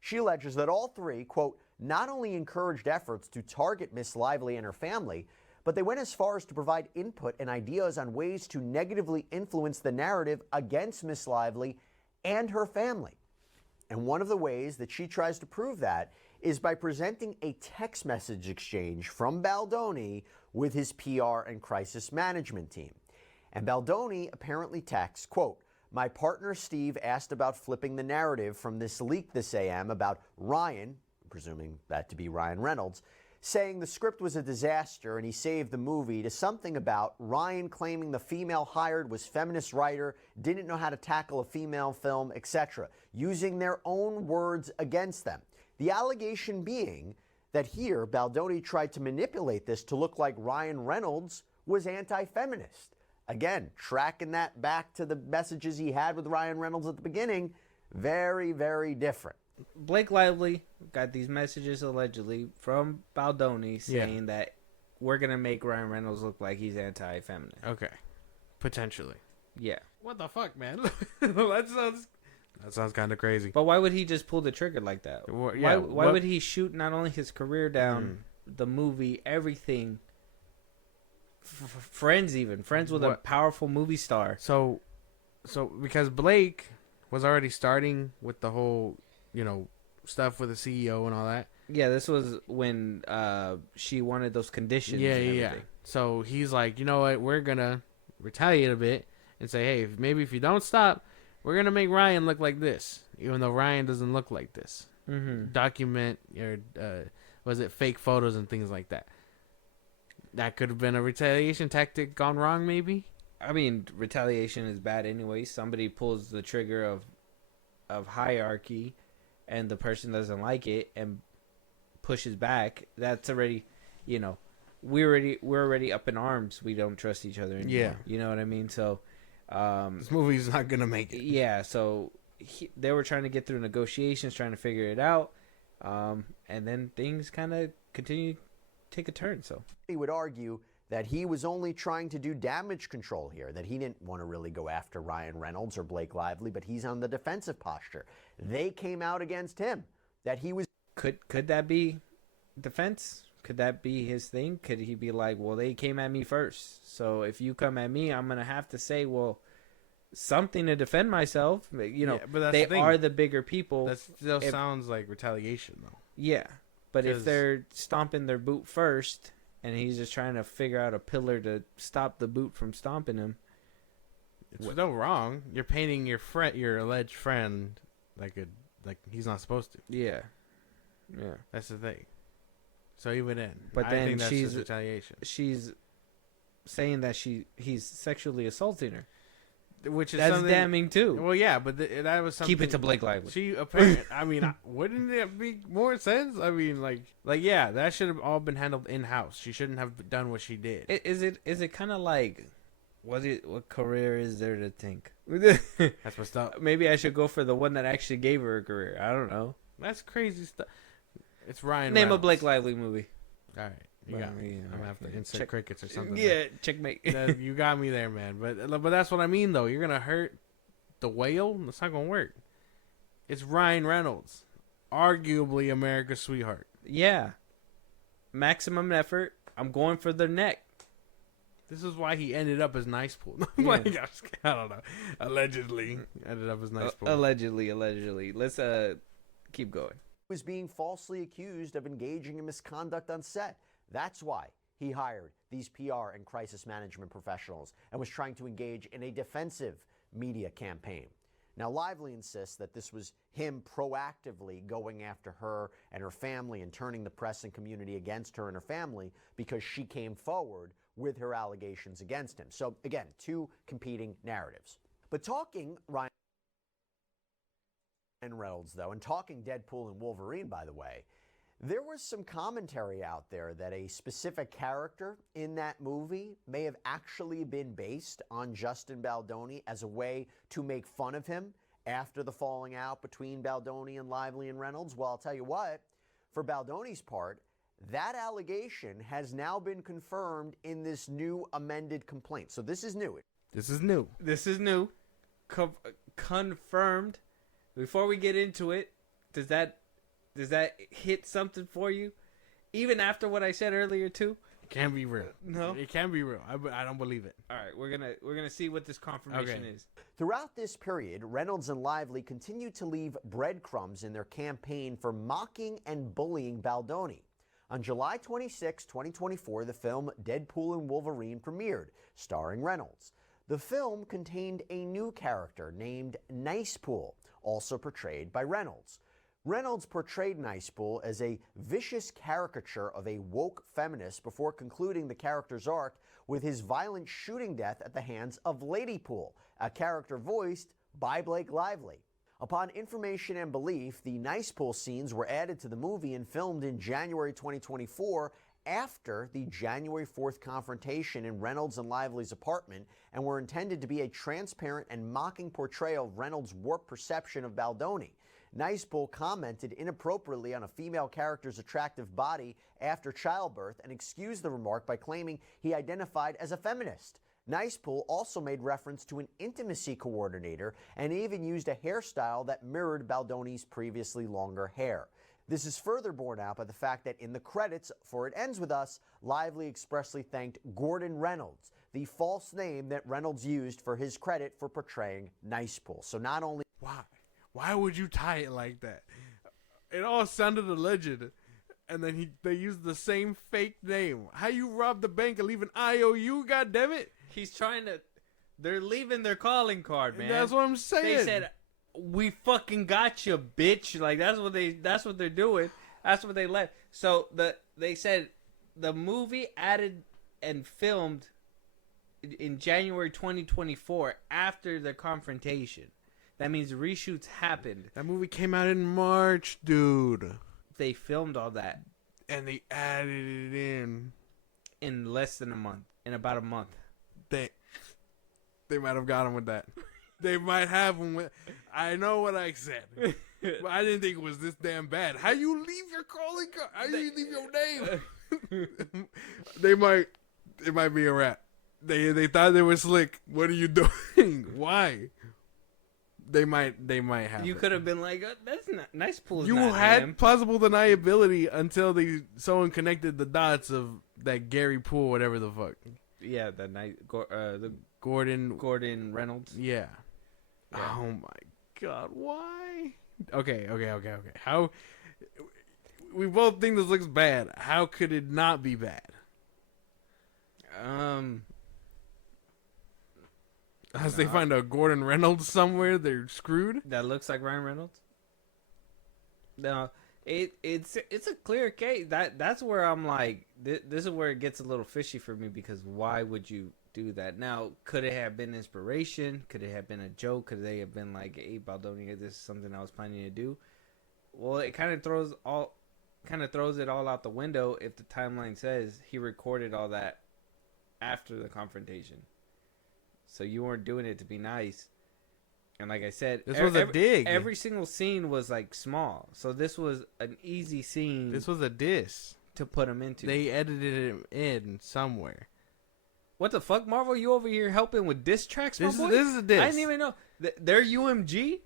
She alleges that all three, quote, not only encouraged efforts to target Miss Lively and her family, but they went as far as to provide input and ideas on ways to negatively influence the narrative against Miss Lively and her family. And one of the ways that she tries to prove that is by presenting a text message exchange from Baldoni with his PR and crisis management team. And Baldoni apparently texts, quote, My partner Steve asked about flipping the narrative from this leak this AM about Ryan, presuming that to be Ryan Reynolds, saying the script was a disaster and he saved the movie, to something about Ryan claiming the female hired was feminist writer, didn't know how to tackle a female film, etc., using their own words against them. The allegation being that here Baldoni tried to manipulate this to look like Ryan Reynolds was anti-feminist. Again, tracking that back to the messages he had with Ryan Reynolds at the beginning, very, very different. Blake Lively got these messages allegedly from Baldoni saying that we're going to make Ryan Reynolds look like he's anti-feminist. Okay. Potentially. Yeah. What the fuck, man? That sounds kind of crazy. But why would he just pull the trigger like that? Yeah, why would he shoot not only his career down, the movie, everything, friends with a powerful movie star? So because Blake was already starting with the whole, stuff with the CEO and all that. Yeah, this was when she wanted those conditions. Yeah. So he's like, you know what? We're gonna retaliate a bit and say, hey, maybe if you don't stop, we're gonna make Ryan look like this, even though Ryan doesn't look like this. Mm-hmm. Document your, was it fake photos and things like that. That could have been a retaliation tactic gone wrong, maybe. I mean, retaliation is bad anyway. Somebody pulls the trigger of hierarchy, and the person doesn't like it and pushes back. That's already, we're already up in arms. We don't trust each other anymore. Yeah, you know what I mean. So, this movie's not gonna make it. Yeah. So they were trying to get through negotiations, trying to figure it out, and then things kind of continue to take a turn. So he would argue that he was only trying to do damage control here, that he didn't want to really go after Ryan Reynolds or Blake Lively, but he's on the defensive posture. They came out against him, that he was... Could that be defense? Could that be his thing? Could he be like, well, they came at me first, so if you come at me, I'm going to have to say, well, something to defend myself. Yeah, but they are the bigger people. That still sounds like retaliation, though. Yeah, but if they're stomping their boot first... and he's just trying to figure out a pillar to stop the boot from stomping him. It's no wrong. You're painting your alleged friend like he's not supposed to. Yeah. That's the thing. So even then, but I then think that's just retaliation. She's saying that he's sexually assaulting her, which is that's damning too. Well, yeah, but that was something. Keep it to Blake Lively. She apparently. I mean, wouldn't it make more sense? I mean, like yeah, that should have all been handled in house. She shouldn't have done what she did. Is it kind of like what career is there to think? That's what's up. Maybe I should go for the one that actually gave her a career. I don't know. That's crazy stuff. It's Ryan. Name Reynolds. a Blake Lively movie. All right. You got me. I'm gonna have to insert crickets or something. Yeah, checkmate. You got me there, man. But that's what I mean, though. You're gonna hurt the whale. That's not gonna work. It's Ryan Reynolds, arguably America's sweetheart. Yeah, maximum effort. I'm going for the neck. This is why he ended up as Nice Pool. Yeah. I don't know. Allegedly ended up as Nice Pool. Allegedly. Let's keep going. Was being falsely accused of engaging in misconduct on set. That's why he hired these PR and crisis management professionals and was trying to engage in a defensive media campaign. Now, Lively insists that this was him proactively going after her and her family and turning the press and community against her and her family because she came forward with her allegations against him. So, again, two competing narratives. But talking Ryan Reynolds, though, and talking Deadpool and Wolverine, by the way, there was some commentary out there that a specific character in that movie may have actually been based on Justin Baldoni as a way to make fun of him after the falling out between Baldoni and Lively and Reynolds. Well, I'll tell you what, for Baldoni's part, that allegation has now been confirmed in this new amended complaint. So this is new. This is new. Confirmed. Before we get into it, does that hit something for you? Even after what I said earlier too? It can't be real. No? It can be real. I don't believe it. All right, we're gonna see what this confirmation is. Throughout this period, Reynolds and Lively continued to leave breadcrumbs in their campaign for mocking and bullying Baldoni. On July 26, 2024, the film Deadpool and Wolverine premiered, starring Reynolds. The film contained a new character named Nicepool, also portrayed by Reynolds. Reynolds portrayed Nicepool as a vicious caricature of a woke feminist before concluding the character's arc with his violent shooting death at the hands of Ladypool, a character voiced by Blake Lively. Upon information and belief, the Nicepool scenes were added to the movie and filmed in January 2024 after the January 4th confrontation in Reynolds and Lively's apartment, and were intended to be a transparent and mocking portrayal of Reynolds' warped perception of Baldoni. Nicepool commented inappropriately on a female character's attractive body after childbirth and excused the remark by claiming he identified as a feminist. Nicepool also made reference to an intimacy coordinator and even used a hairstyle that mirrored Baldoni's previously longer hair. This is further borne out by the fact that in the credits for It Ends With Us, Lively expressly thanked Gordon Reynolds, the false name that Reynolds used for his credit for portraying Nicepool. So not only... Why would you tie it like that? It all sounded alleged. And then they used the same fake name. How you rob the bank and leave an IOU, goddammit? He's trying to... They're leaving their calling card, man. That's what I'm saying. They said, we fucking got you, bitch. Like, that's what they're doing. That's what they left. So, they said the movie added and filmed in January 2024 after the confrontation. That means reshoots happened. That movie came out in March, dude. They filmed all that. And they added it in less than a month. In about a month. They might have got him with that. They might have him with... I know what I said. But I didn't think it was this damn bad. How you leave your calling card? How you leave your name? It might be a rap. They thought they were slick. What are you doing? Why? They might have. You could have been like, that's not Nicepool. You had plausible deniability until someone connected the dots of that Gary Poole, whatever the fuck. Yeah, the Gordon Reynolds. Yeah. Oh my god, why? Okay. How? We both think this looks bad. How could it not be bad? Unless they find a Gordon Reynolds somewhere, they're screwed. That looks like Ryan Reynolds. No, it's a clear case. That's where I'm like, this is where it gets a little fishy for me, because why would you do that? Now, could it have been inspiration? Could it have been a joke? Could they have been like, hey, Baldoni, this is something I was planning to do? Well, it kind of throws it all out the window if the timeline says he recorded all that after the confrontation. So you weren't doing it to be nice. And like I said, this was a dig. Every single scene was like small. So this was an easy scene. This was a diss to put him into. They edited it in somewhere. What the fuck, Marvel? You over here helping with diss tracks, my boy? This is a diss. I didn't even know. They're UMG?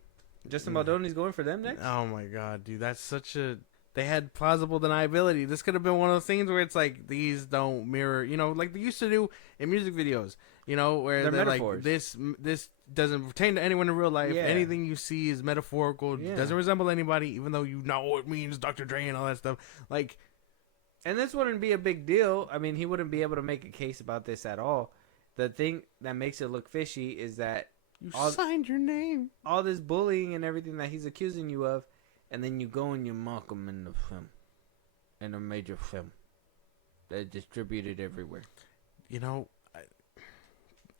Justin Baldoni's going for them next? Oh my god, dude. That's such a... They had plausible deniability. This could have been one of those things where it's like, these don't mirror, like they used to do in music videos, where they're like, this doesn't pertain to anyone in real life. Yeah. Anything you see is metaphorical, doesn't resemble anybody, even though you know it means Dr. Dre and all that stuff. Like, and this wouldn't be a big deal. I mean, he wouldn't be able to make a case about this at all. The thing that makes it look fishy is that you signed your name. All this bullying and everything that he's accusing you of, and then you go and you mock him in the film, in a major film that distributed everywhere.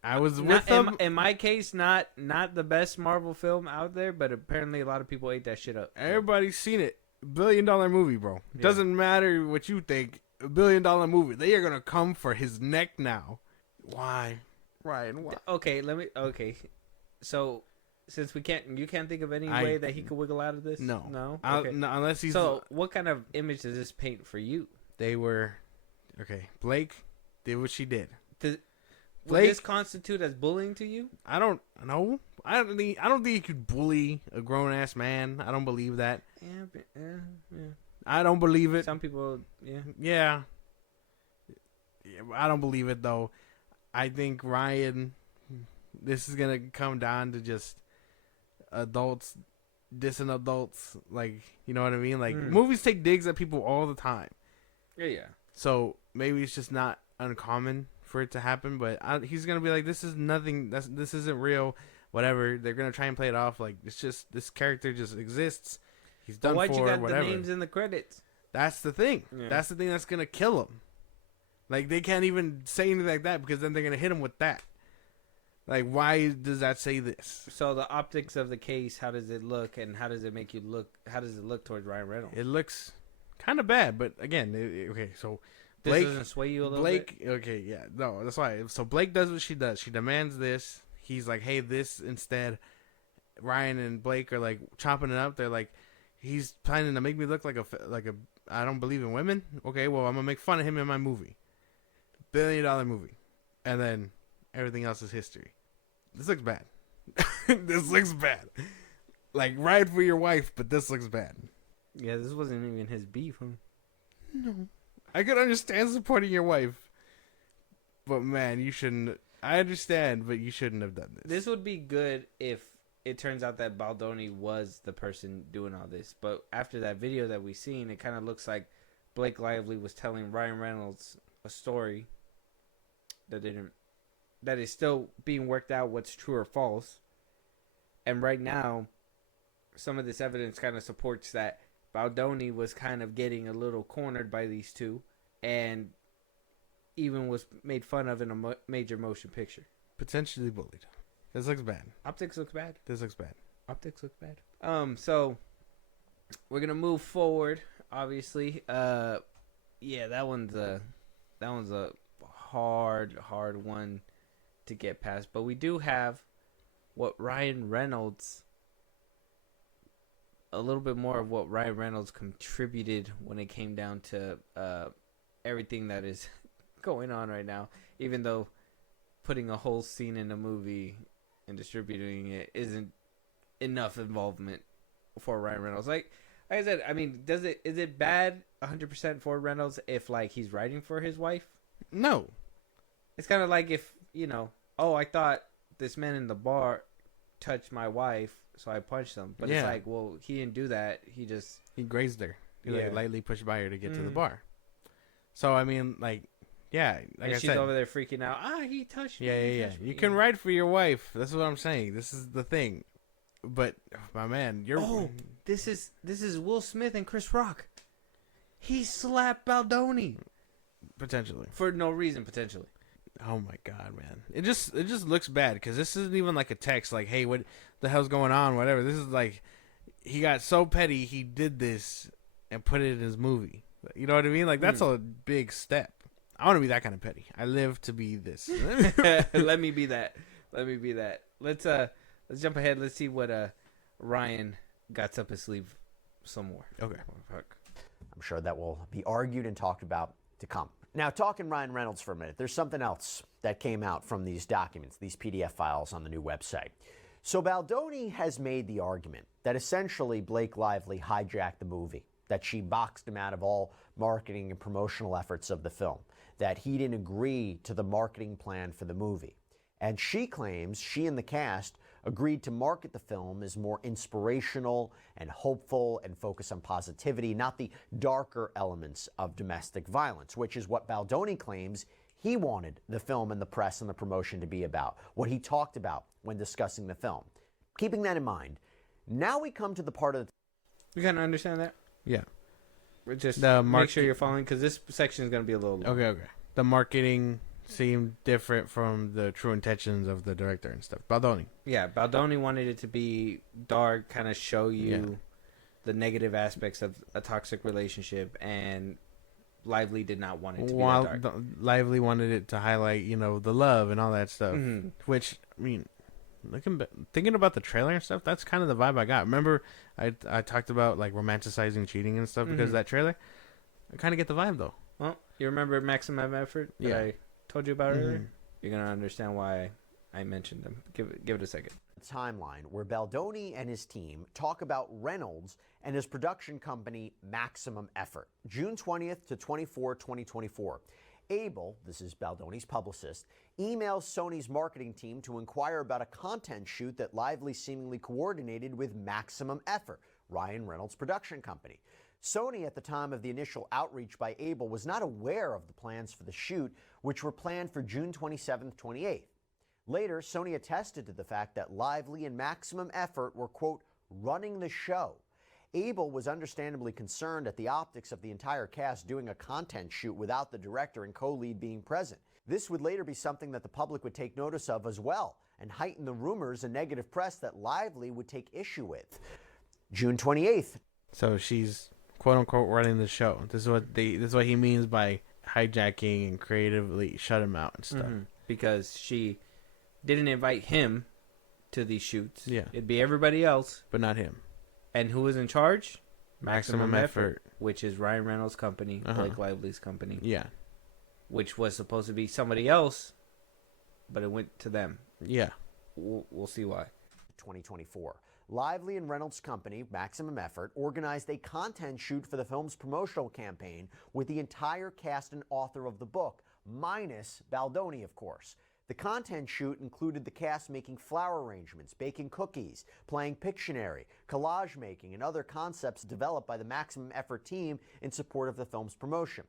I was with them. In my case, not the best Marvel film out there, but apparently a lot of people ate that shit up. Everybody's seen it. $1 billion movie, bro. Yeah. Doesn't matter what you think. $1 billion movie. They are gonna come for his neck now. Why, Ryan? Why? Okay. So, since you can't think of any way that he could wiggle out of this. No. Okay. No, unless he's. So, what kind of image does this paint for you? They were, Blake did what she did. Would this constitute as bullying to you? I don't know. I don't think you could bully a grown ass man. I don't believe that. Yeah. I don't believe it. Some people, yeah. Yeah. I don't believe it though. I think Ryan, this is gonna come down to just adults dissing adults. Like, you know what I mean? Like, movies take digs at people all the time. Yeah. So maybe it's just not uncommon for it to happen, but he's gonna be like, this is nothing. This isn't real. Whatever. They're gonna try and play it off like it's just this character just exists. He's done why'd for. you got whatever. the names in the credits? That's the thing. Yeah. That's the thing that's gonna kill him. Like they can't even say anything like that because then they're gonna hit him with that. Like, why does that say this? So the optics of the case, how does it look, and how does it make you look? How does it look towards Ryan Reynolds? It looks kind of bad, but again, okay. So This Blake doesn't sway you a little Blake, bit? okay, yeah, no, that's why. So Blake does what she does. She demands this. He's like, hey, this instead. Ryan and Blake are like chopping it up. They're like, he's planning to make me look like a I don't believe in women. Okay, well, I'm gonna make fun of him in my movie, $1 billion movie, and then everything else is history. This looks bad. This looks bad. Like, ride for your wife, but this looks bad. Yeah, this wasn't even his beef, huh? No. I could understand supporting your wife, but man, you shouldn't. I understand, but you shouldn't have done this. This would be good if it turns out that Baldoni was the person doing all this. But after that video that we seen, it kind of looks like Blake Lively was telling Ryan Reynolds a story that is still being worked out what's true or false. And right now, some of this evidence kind of supports that Baldoni was kind of getting a little cornered by these two, and even was made fun of in a major motion picture. Potentially bullied. This looks bad. Optics looks bad. This looks bad. Optics look bad. So we're gonna move forward. Obviously, yeah, that one's a hard one to get past. But we do have what Ryan Reynolds. A little bit more of what Ryan Reynolds contributed when it came down to everything that is going on right now. Even though putting a whole scene in a movie and distributing it isn't enough involvement for Ryan Reynolds. Like I said, I mean, is it bad 100% for Reynolds if like he's writing for his wife? No. It's kind of like if, I thought this man in the bar touched my wife, so I punched him. But it's like, well, he didn't do that. He grazed her. He like lightly pushed by her to get to the Mm. bar. So I mean, like, yeah, like and I she's said, over there freaking out. He touched me. yeah. He touched me. You can write for your wife. That's what I'm saying. This is the thing. But my man, This is Will Smith and Chris Rock. He slapped Baldoni potentially. for no reason, potentially. Oh my god, man! It just looks bad because this isn't even like a text like, "Hey, what the hell's going on?" Whatever. This is like he got so petty he did this and put it in his movie. You know what I mean? Like that's a big step. I want to be that kind of petty. I live to be this. Let me be that. Let's jump ahead. Let's see what Ryan got up his sleeve some more. Okay. I'm sure that will be argued and talked about to come. Now, talking Ryan Reynolds for a minute, there's something else that came out from these documents, these PDF files on the new website. So Baldoni has made the argument that essentially Blake Lively hijacked the movie, that she boxed him out of all marketing and promotional efforts of the film, that he didn't agree to the marketing plan for the movie. And she claims she and the cast agreed to market the film as more inspirational and hopeful and focus on positivity, not the darker elements of domestic violence, which is what Baldoni claims he wanted the film and the press and the promotion to be about, what he talked about when discussing the film. Keeping that in mind, now we come to the part of the... You kind of understand that? Yeah. Just The make sure you're following, because this section is going to be a little long. Okay. The marketing seemed different from the true intentions of the director and stuff. Baldoni. Yeah, Baldoni wanted it to be dark, kind of show you the negative aspects of a toxic relationship, and Lively did not want it to be that dark. Lively wanted it to highlight, the love and all that stuff. Mhm. Which, I mean, thinking about the trailer and stuff, that's kind of the vibe I got. Remember, I talked about like romanticizing cheating and stuff because of that trailer. I kind of get the vibe though. Well, you remember Maximum Effort that I told you about earlier? You're going to understand why I mentioned them. Give it a second. timeline where Baldoni and his team talk about Reynolds and his production company Maximum Effort. June 20th to 24, 2024. Abel, this is Baldoni's publicist, emails Sony's marketing team to inquire about a content shoot that Lively seemingly coordinated with Maximum Effort, Ryan Reynolds' production company. Sony, at the time of the initial outreach by Abel, was not aware of the plans for the shoot, which were planned for June 27th, 28th. Later, Sony attested to the fact that Lively and Maximum Effort were, quote, running the show. Abel was understandably concerned at the optics of the entire cast doing a content shoot without the director and co-lead being present. This would later be something that the public would take notice of as well, and heighten the rumors and negative press that Lively would take issue with. June 28th. So she's quote unquote running the show. This is what he means by hijacking and creatively shut him out and stuff. Because she didn't invite him to these shoots. Yeah. It'd be everybody else. But not him. And who was in charge? Maximum Effort. Which is Ryan Reynolds' company, Blake Lively's company. Yeah. Which was supposed to be somebody else, but it went to them. Yeah. We'll see why. 2024. Lively and Reynolds' company, Maximum Effort, organized a content shoot for the film's promotional campaign with the entire cast and author of the book, minus Baldoni, of course. The content shoot included the cast making flower arrangements, baking cookies, playing Pictionary, collage making, and other concepts developed by the Maximum Effort team in support of the film's promotion.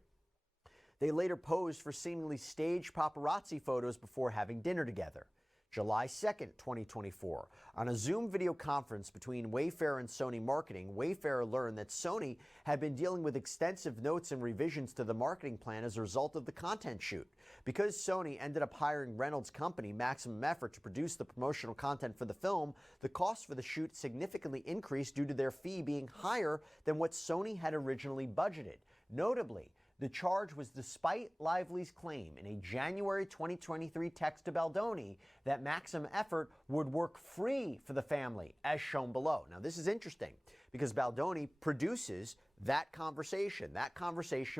They later posed for seemingly staged paparazzi photos before having dinner together. July 2nd, 2024. On a Zoom video conference between Wayfair and Sony Marketing, Wayfair learned that Sony had been dealing with extensive notes and revisions to the marketing plan as a result of the content shoot. Because Sony ended up hiring Reynolds' company, Maximum Effort, to produce the promotional content for the film, the cost for the shoot significantly increased due to their fee being higher than what Sony had originally budgeted. Notably, the charge was despite Lively's claim in a January 2023 text to Baldoni that Maximum Effort would work free for the family, as shown below. Now, this is interesting because Baldoni produces that conversation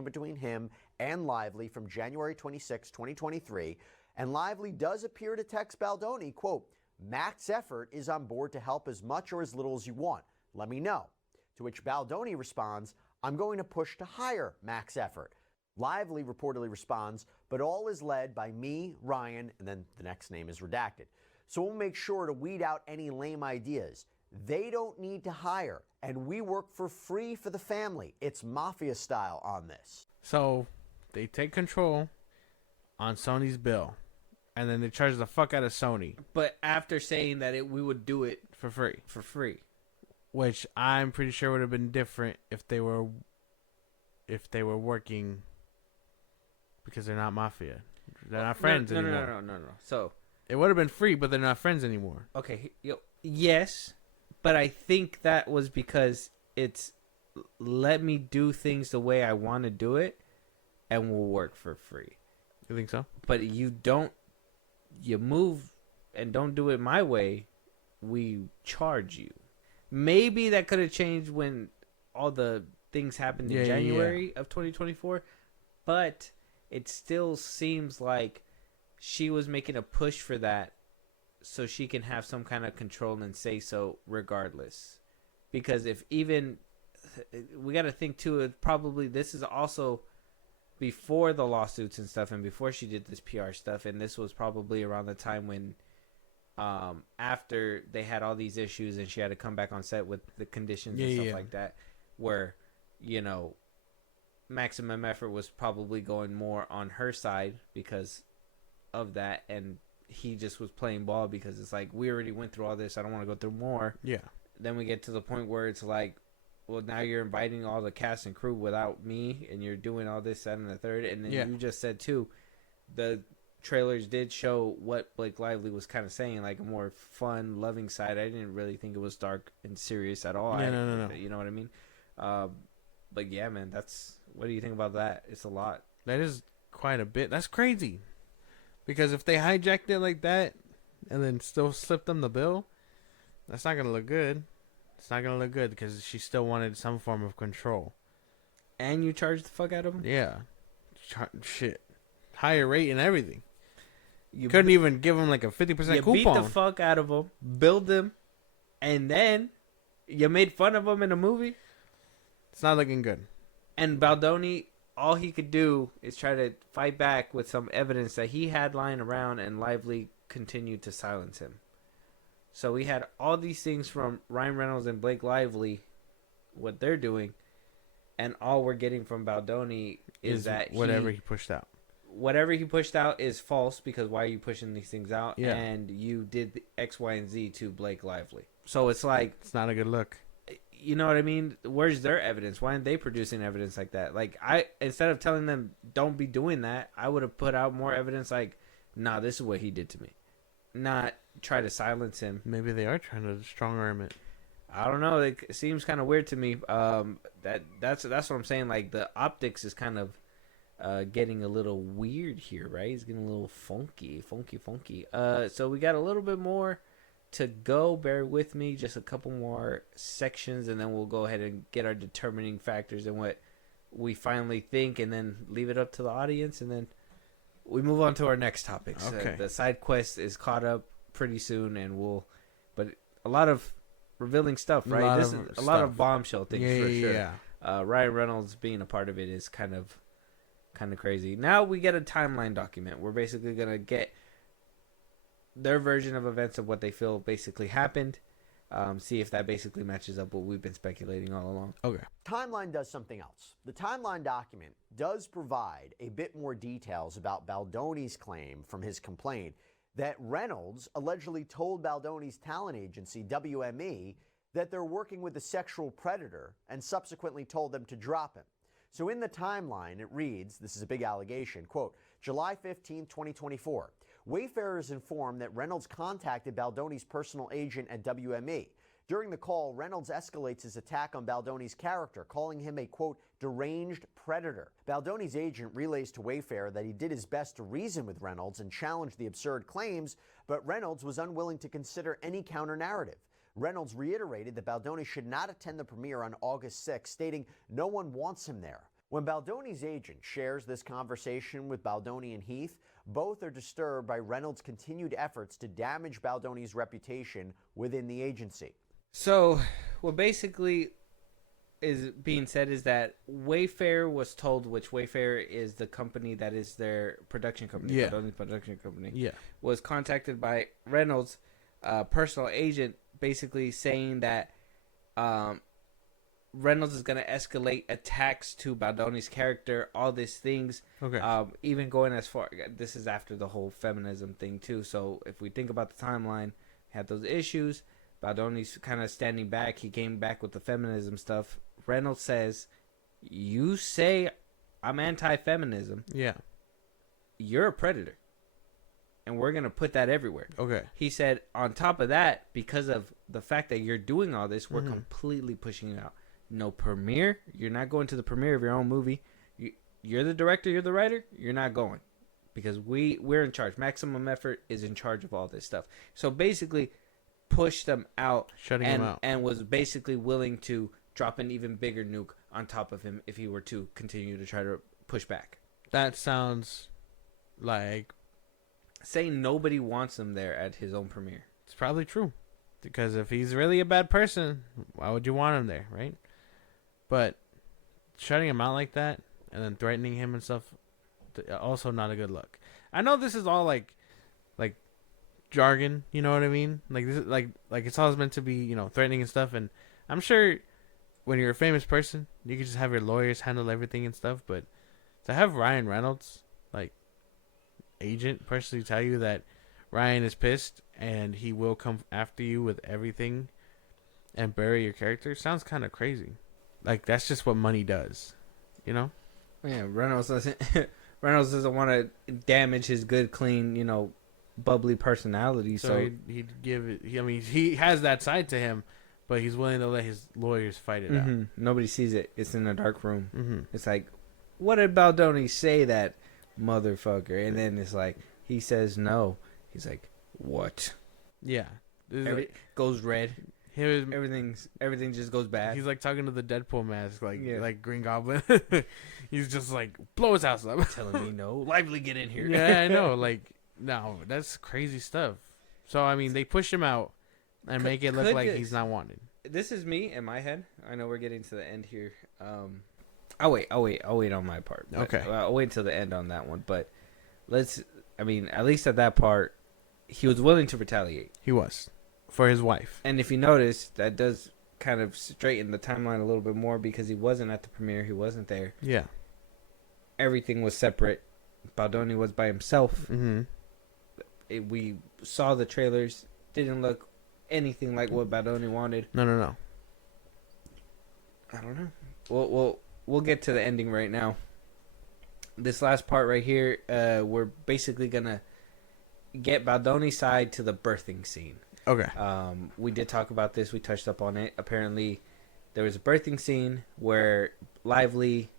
between him and Lively from January 26, 2023, and Lively does appear to text Baldoni, quote, Max Effort is on board to help as much or as little as you want. Let me know. To which Baldoni responds, I'm going to push to hire Max Effort. Lively reportedly responds, but all is led by me, Ryan, and then the next name is redacted. So we'll make sure to weed out any lame ideas. They don't need to hire, and we work for free for the family. It's mafia style on this. So they take control on Sony's bill, and then they charge the fuck out of Sony. But after saying that we would do it for free. For free. Which I'm pretty sure would have been different if they were working, because they're not mafia. They're not friends anymore. No. So it would have been free, but they're not friends anymore. Okay, yes, but I think that was because it's let me do things the way I want to do it, and we'll work for free. You think so? But you move and don't do it my way, we charge you. Maybe that could have changed when all the things happened in January of 2024, but it still seems like she was making a push for that so she can have some kind of control and say so regardless. Because if even, we got to think too, probably this is also before the lawsuits and stuff and before she did this PR stuff, and this was probably around the time when after they had all these issues and she had to come back on set with the conditions and stuff like that, where, you know, Maximum Effort was probably going more on her side because of that, and he just was playing ball because it's like, we already went through all this, I don't want to go through more. Yeah. Then we get to the point where it's like, well, now you're inviting all the cast and crew without me, and you're doing all this, that, and the third, and then you just said too, the trailers did show what Blake Lively was kind of saying, like a more fun, loving side. I didn't really think it was dark and serious at all. No. You know what I mean? But yeah, man, what do you think about that? It's a lot. That is quite a bit. That's crazy. Because if they hijacked it like that and then still slipped them the bill, that's not going to look good. It's not going to look good because she still wanted some form of control. And you charged the fuck out of them? Yeah. Shit. Higher rate and everything. You couldn't even give them like a 50% coupon. You beat the fuck out of them, build them, and then you made fun of them in a movie? It's not looking good. And Baldoni, all he could do is try to fight back with some evidence that he had lying around, and Lively continued to silence him. So we had all these things from Ryan Reynolds and Blake Lively what they're doing, and all we're getting from Baldoni is that whatever he pushed out. Whatever he pushed out is false, because why are you pushing these things out? Yeah. And you did the X, Y, and Z to Blake Lively. So it's like, It's not a good look. you know what I mean? Where's their evidence? Why aren't they producing evidence like that? Like, instead of telling them don't be doing that, I would have put out more evidence like, nah, this is what he did to me. Not try to silence him. Maybe they are trying to strong arm it. I don't know. It seems kind of weird to me. That's what I'm saying. Like, the optics is kind of getting a little weird here, right? It's getting a little funky. So we got a little bit more to go. Bear with me, just a couple more sections, and then we'll go ahead and get our determining factors and what we finally think, and then leave it up to the audience, and then we move on to our next topics. Okay. The side quest is caught up pretty soon, and but a lot of revealing stuff, right? This is a lot of bombshell things for sure. Yeah. Ryan Reynolds being a part of it is kind of crazy. Now we get a timeline document. We're basically gonna get their version of events of what they feel basically happened. See if that basically matches up what we've been speculating all along. Okay. Timeline does something else. The timeline document does provide a bit more details about Baldoni's claim from his complaint that Reynolds allegedly told Baldoni's talent agency, WME, that they're working with a sexual predator, and subsequently told them to drop him. So in the timeline, it reads, this is a big allegation, quote, July 15, 2024. Wayfarer is informed that Reynolds contacted Baldoni's personal agent at WME. During the call, Reynolds escalates his attack on Baldoni's character, calling him a, quote, deranged predator. Baldoni's agent relays to Wayfarer that he did his best to reason with Reynolds and challenge the absurd claims, but Reynolds was unwilling to consider any counter-narrative. Reynolds reiterated that Baldoni should not attend the premiere on August 6, stating no one wants him there. When Baldoni's agent shares this conversation with Baldoni and Heath, both are disturbed by Reynolds' continued efforts to damage Baldoni's reputation within the agency. So what basically is being said is that Wayfarer was told, which Wayfarer is the company that is their production company, Yeah. Baldoni's production company, Yeah. was contacted by Reynolds' personal agent, basically saying that Reynolds is going to escalate attacks to Baldoni's character, all these things. Okay. Even going as far, this is after the whole feminism thing too. So if we think about the timeline, had those issues. Baldoni's kind of standing back. He came back with the feminism stuff. Reynolds says, you say I'm anti-feminism. Yeah. You're a predator. And we're going to put that everywhere. Okay. He said, on top of that, because of the fact that you're doing all this, we're completely pushing you out. No premiere. You're not going to the premiere of your own movie. You're the director. You're the writer. You're not going. Because we're in charge. Maximum Effort is in charge of all this stuff. So basically, pushed them out. Shutting him out. And was basically willing to drop an even bigger nuke on top of him if he were to continue to try to push back. That sounds like... Saying nobody wants him there at his own premiere. It's probably true. Because if he's really a bad person, why would you want him there, right? But shutting him out like that and then threatening him and stuff, also not a good look. I know this is all like jargon, you know what I mean? Like this is like it's always meant to be, you know, threatening and stuff. And I'm sure when you're a famous person, you can just have your lawyers handle everything and stuff. But to have Ryan Reynolds, like, agent personally tell you that Ryan is pissed and he will come after you with everything and bury your character sounds kind of crazy. Like, that's just what money does, you know? Yeah, Reynolds doesn't want to damage his good, clean, you know, bubbly personality. So he'd give it. I mean, he has that side to him, but he's willing to let his lawyers fight it out. Nobody sees it. It's in a dark room. Mm-hmm. It's like, what did Baldoni say, that motherfucker? And then it's like, he says no. He's like, what? Yeah. Goes red. His, Everything just goes bad. He's like talking to the Deadpool mask, Yeah. like Green Goblin. He's just like, blow his house up. telling me no. Lively, get in here. Yeah, I know. Like, no, that's crazy stuff. So, I mean, they push him out and make it look like he's not wanted. This is me in my head. I know we're getting to the end here. I'll wait on my part. Okay. I'll wait until the end on that one. But at least at that part, he was willing to retaliate. He was. For his wife. And if you notice, that does kind of straighten the timeline a little bit more because he wasn't at the premiere. He wasn't there. Yeah. Everything was separate. Baldoni was by himself. Mm-hmm. We saw the trailers. Didn't look anything like what Baldoni wanted. No. I don't know. We'll get to the ending right now. This last part right here, we're basically gonna get Baldoni's side to the birthing scene. Okay. We did talk about this. We touched up on it. Apparently, there was a birthing scene where Lively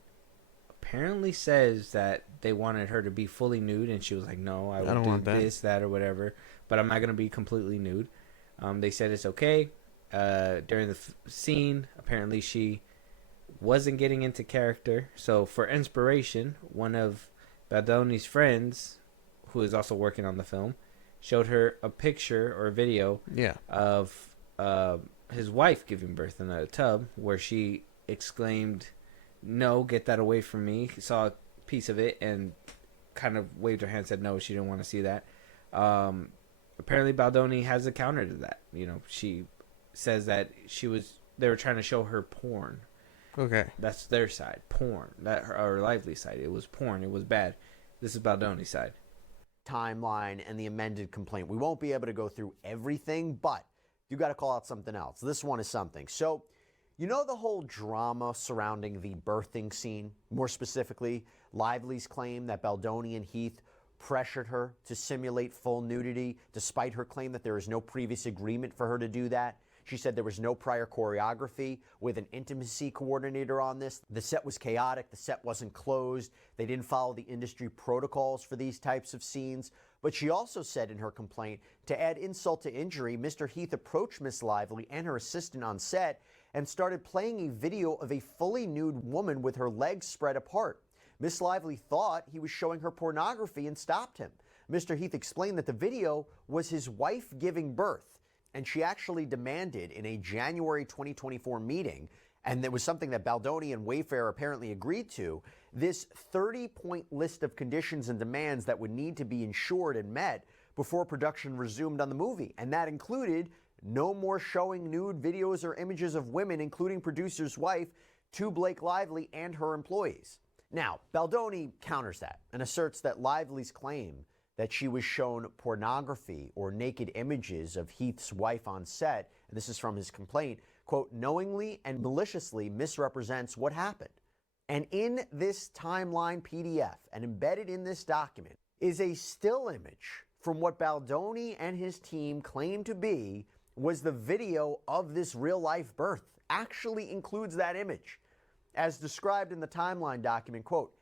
apparently says that they wanted her to be fully nude, and she was like, "No, I don't will want do that. this, that, or whatever, but I'm not gonna be completely nude." They said it's okay. During the scene, apparently she wasn't getting into character. So for inspiration, one of Baldoni's friends, who is also working on the film, showed her a picture or a video of his wife giving birth in a tub, where she exclaimed, "No, get that away from me." He saw a piece of it and kind of waved her hand, said no, she didn't want to see that. Apparently Baldoni has a counter to that. You know, she says that they were trying to show her porn. Okay. That's their side, porn. That our Lively side, it was porn, it was bad. This is Baldoni's side. Timeline and the amended complaint. We won't be able to go through everything, but you got to call out something else. This one is something. So, you know the whole drama surrounding the birthing scene? More specifically, Lively's claim that Baldoni and Heath pressured her to simulate full nudity, despite her claim that there is no previous agreement for her to do that. She said there was no prior choreography with an intimacy coordinator on this. The set was chaotic. The set wasn't closed. They didn't follow the industry protocols for these types of scenes. But she also said in her complaint, to add insult to injury, Mr. Heath approached Miss Lively and her assistant on set and started playing a video of a fully nude woman with her legs spread apart. Miss Lively thought he was showing her pornography and stopped him. Mr. Heath explained that the video was his wife giving birth, and she actually demanded in a January 2024 meeting, and there was something that Baldoni and Wayfair apparently agreed to, this 30-point list of conditions and demands that would need to be ensured and met before production resumed on the movie. And that included no more showing nude videos or images of women, including producer's wife, to Blake Lively and her employees. Now, Baldoni counters that and asserts that Lively's claim that she was shown pornography or naked images of Heath's wife on set, and this is from his complaint, quote, knowingly and maliciously misrepresents what happened. And in this timeline PDF and embedded in this document is a still image from what Baldoni and his team claim to be was the video of this real-life birth. Actually includes that image. As described in the timeline document, quote,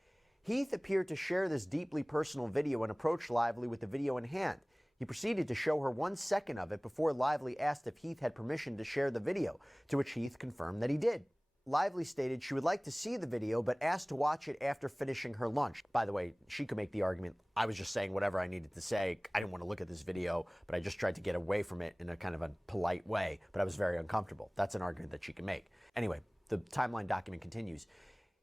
Heath appeared to share this deeply personal video and approached Lively with the video in hand. He proceeded to show her 1 second of it before Lively asked if Heath had permission to share the video, to which Heath confirmed that he did. Lively stated she would like to see the video, but asked to watch it after finishing her lunch. By the way, she could make the argument, I was just saying whatever I needed to say. I didn't want to look at this video, but I just tried to get away from it in a kind of a polite way, but I was very uncomfortable. That's an argument that she can make. Anyway, the timeline document continues.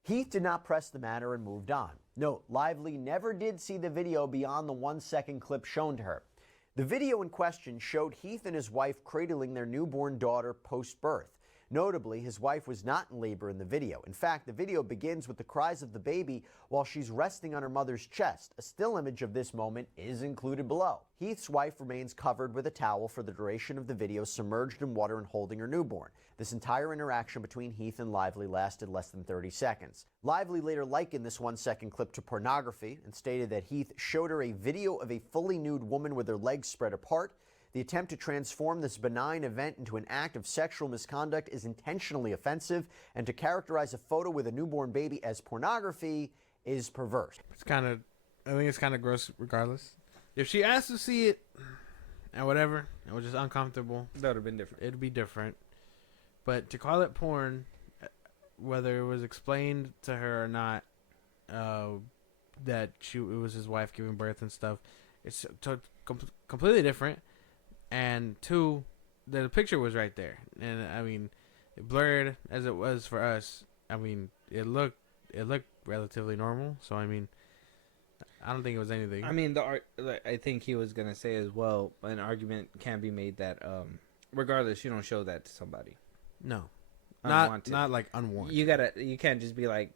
Heath did not press the matter and moved on. Note, Lively never did see the video beyond the 1 second clip shown to her. The video in question showed Heath and his wife cradling their newborn daughter post-birth. Notably, his wife was not in labor in the video. In fact, the video begins with the cries of the baby while she's resting on her mother's chest. A still image of this moment is included below. Heath's wife remains covered with a towel for the duration of the video, submerged in water and holding her newborn. This entire interaction between Heath and Lively lasted less than 30 seconds. Lively later likened this 1 second clip to pornography and stated that Heath showed her a video of a fully nude woman with her legs spread apart. The attempt to transform this benign event into an act of sexual misconduct is intentionally offensive, and to characterize a photo with a newborn baby as pornography is perverse. I think it's kind of gross regardless. If she asked to see it and whatever, it was just uncomfortable. That would have been different. It'd be different. But to call it porn, whether it was explained to her or not, that it was his wife giving birth and stuff, it's completely different. And two, the picture was right there, and I mean, blurred as it was for us, I mean, it looked relatively normal. So I mean, I don't think it was anything. I mean, I think he was gonna say as well. An argument can be made that regardless, you don't show that to somebody. No, unwanted. not like unwarranted. You can't just be like,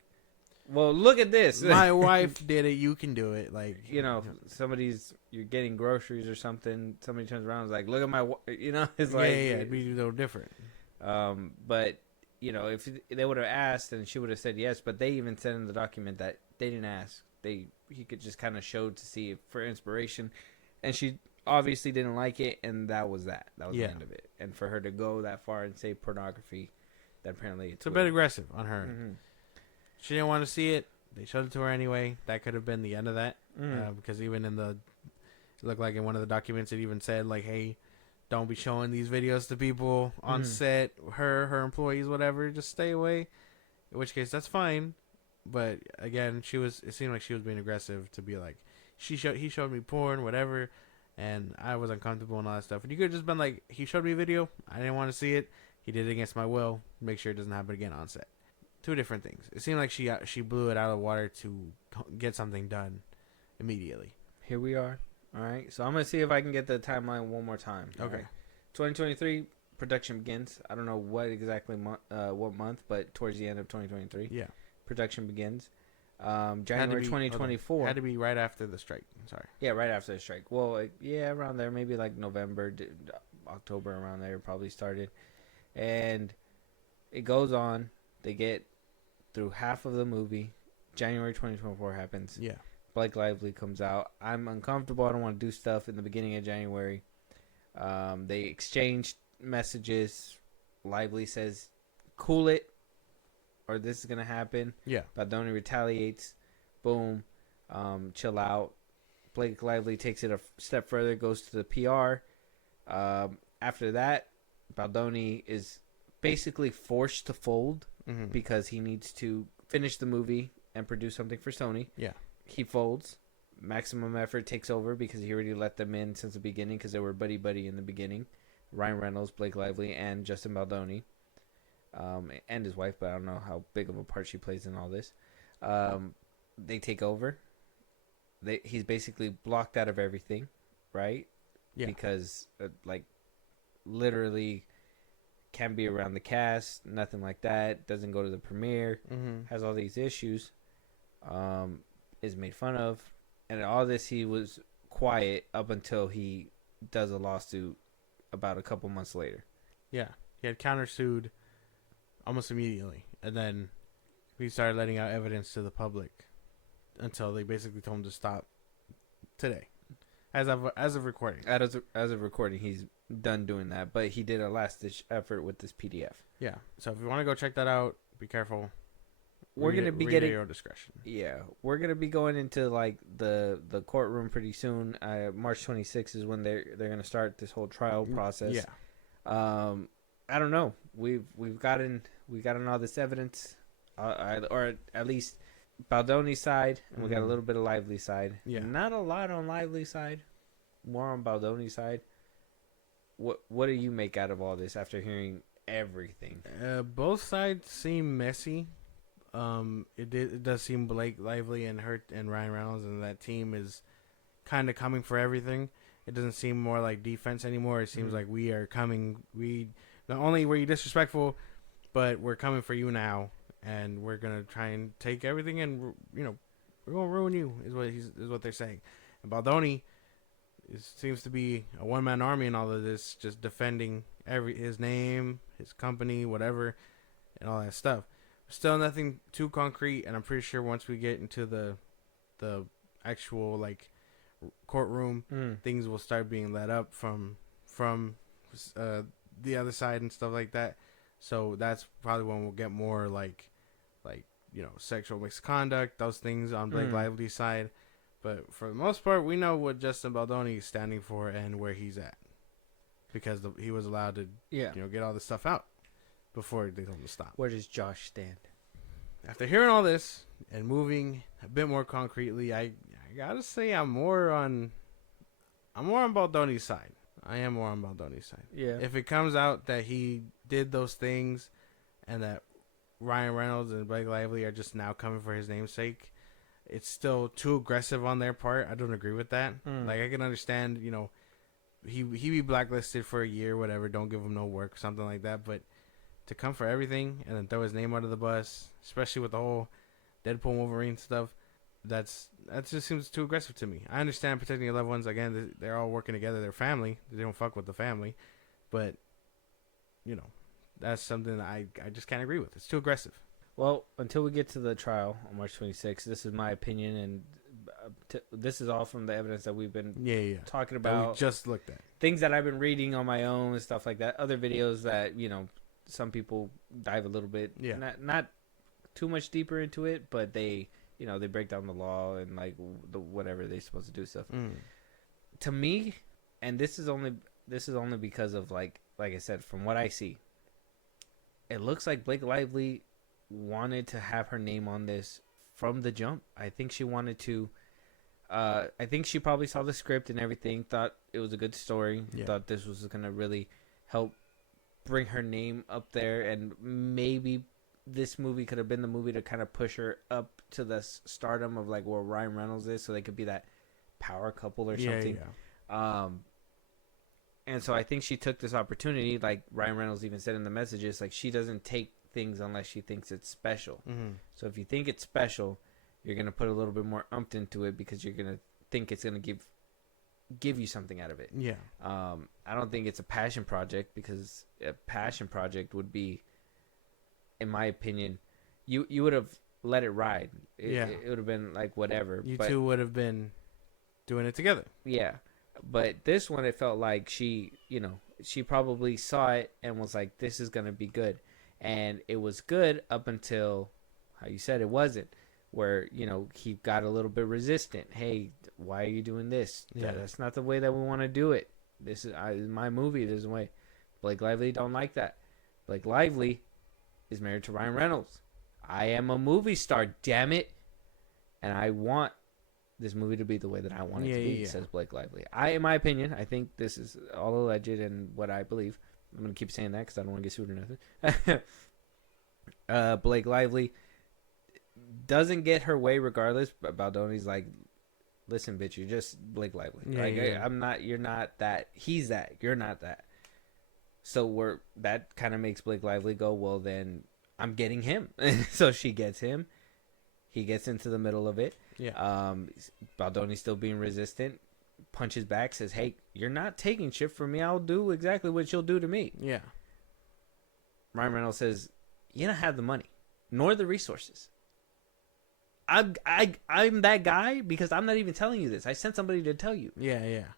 well, look at this. My wife did it. You can do it. Like, you're getting groceries or something. Somebody turns around and is like, look at my, it's yeah, like, it'd be a little different. But if they would have asked, and she would have said yes, but they even said in the document that they didn't ask. He could just kind of show to see if, for inspiration, and she obviously didn't like it, and that was that. That was the end of it. And for her to go that far and say pornography, that apparently it's a bit aggressive on her. Mm-hmm. She didn't want to see it. They showed it to her anyway. That could have been the end of that. Because even it looked like in one of the documents, it even said like, "Hey, don't be showing these videos to people on set, her employees, whatever. Just stay away." In which case, that's fine. But again, it seemed like she was being aggressive to be like, he showed me porn, whatever, and I was uncomfortable and all that stuff. And you could have just been like, he showed me a video, I didn't want to see it, he did it against my will, make sure it doesn't happen again on set. Two different things. It seemed like she blew it out of the water to get something done immediately. Here we are. All right, so I'm gonna see if I can get the timeline one more time. Okay. Right. 2023 production begins. I don't know what exactly what month, but towards the end of 2023. Yeah. Production begins. January 2024. Had to be right after the strike. Sorry. Yeah, right after the strike. Well, around there, maybe like November, October, around there probably started. And it goes on. They get through half of the movie. January 2024 happens. Yeah. Blake Lively comes out. I'm uncomfortable. I don't want to do stuff in the beginning of January. They exchange messages. Lively says, cool it, or this is going to happen. Yeah. Baldoni retaliates. Boom. Chill out. Blake Lively takes it a step further, goes to the PR. After that, Baldoni is basically forced to fold because he needs to finish the movie and produce something for Sony. Yeah. He folds. Maximum Effort takes over because he already let them in since the beginning because they were buddy-buddy in the beginning. Ryan Reynolds, Blake Lively, and Justin Baldoni. And his wife, but I don't know how big of a part she plays in all this. They take over. He's basically blocked out of everything, right? Yeah. Because, literally can't be around the cast, nothing like that. Doesn't go to the premiere. Has all these issues. Is made fun of. And all this, he was quiet up until he does a lawsuit about a couple months later. Yeah. He had countersued almost immediately. And then he started letting out evidence to the public until they basically told him to stop today. As of recording. As of recording, he's done doing that. But he did a last-ditch effort with this PDF. Yeah. So if you want to go check that out, be careful. We're going to be getting your own discretion. Yeah, we're going to be going into like the courtroom pretty soon. March 26th is when they're going to start this whole trial process. Yeah. I don't know. We've gotten all this evidence, or at least Baldoni's side, and we got a little bit of Lively's side. Yeah. Not a lot on Lively's side, more on Baldoni's side. What do you make out of all this after hearing everything? Both sides seem messy. It does seem Blake Lively and Ryan Reynolds and that team is kind of coming for everything. It doesn't seem more like defense anymore. It seems like we are coming. We not only were you disrespectful, but we're coming for you now, and we're gonna try and take everything, and we're gonna ruin you. Is what they're saying. And Baldoni seems to be a one-man army in all of this, just defending his name, his company, whatever, and all that stuff. Still nothing too concrete, and I'm pretty sure once we get into the actual courtroom, things will start being let up from the other side and stuff like that. So that's probably when we'll get more sexual misconduct, those things on Blake Lively's side. But for the most part, we know what Justin Baldoni is standing for and where he's at, because he was allowed to get all this stuff out before they told him to stop. Where does Josh stand? After hearing all this and moving a bit more concretely, I gotta say I'm more on Baldoni's side. I am more on Baldoni's side. Yeah. If it comes out that he did those things and that Ryan Reynolds and Blake Lively are just now coming for his namesake, it's still too aggressive on their part. I don't agree with that. I can understand, he be blacklisted for a year, whatever, don't give him no work, something like that, but to come for everything and then throw his name under the bus, especially with the whole Deadpool Wolverine stuff, that just seems too aggressive to me. I understand protecting your loved ones. Again, they're all working together. They're family. They don't fuck with the family. But, you know, that's something that I just can't agree with. It's too aggressive. Well, until we get to the trial on March 26th, this is my opinion, and this is all from the evidence that we've been talking about. That we just looked at. Things that I've been reading on my own and stuff like that. Other videos that, you know, some people dive a little bit, not too much deeper into it, but they, you know, they break down the law and like the whatever they're supposed to do stuff. To me, and this is only because of like I said, from what I see, it looks like Blake Lively wanted to have her name on this from the jump. I think she wanted to. I think she probably saw the script and everything, thought it was a good story, thought this was gonna really help bring her name up there, and maybe this movie could have been the movie to kind of push her up to the stardom of like where Ryan Reynolds is, so they could be that power couple or something. And so I think she took this opportunity, like Ryan Reynolds even said in the messages, like she doesn't take things unless she thinks it's special. So if you think it's special, you're gonna put a little bit more umph into it because you're gonna think it's gonna give you something out of it. I don't think it's a passion project, because a passion project would be, in my opinion, you would have let it ride. It would have been like whatever. You two would have been doing it together. Yeah. But this one, it felt like she probably saw it and was like, this is going to be good. And it was good up until, how you said, it wasn't. Where, you know, he got a little bit resistant. Hey, why are you doing this? That's not the way that we want to do it. This is my movie. There's a way. Blake Lively don't like that. Blake Lively is married to Ryan Reynolds. I am a movie star, damn it. And I want this movie to be the way that I want it to be, says Blake Lively. In my opinion, I think this is all alleged and what I believe. I'm going to keep saying that because I don't want to get sued or nothing. Blake Lively doesn't get her way regardless, but Baldoni's like, listen, bitch, you're just Blake Lively. I'm not, you're not that. He's that. You're not that. So that kind of makes Blake Lively go, well, then I'm getting him. So she gets him. He gets into the middle of it. Baldoni's still being resistant. Punches back, says, hey, you're not taking shit from me. I'll do exactly what you'll do to me. Ryan Reynolds says, you don't have the money, nor the resources. I'm that guy because I'm not even telling you this. I sent somebody to tell you.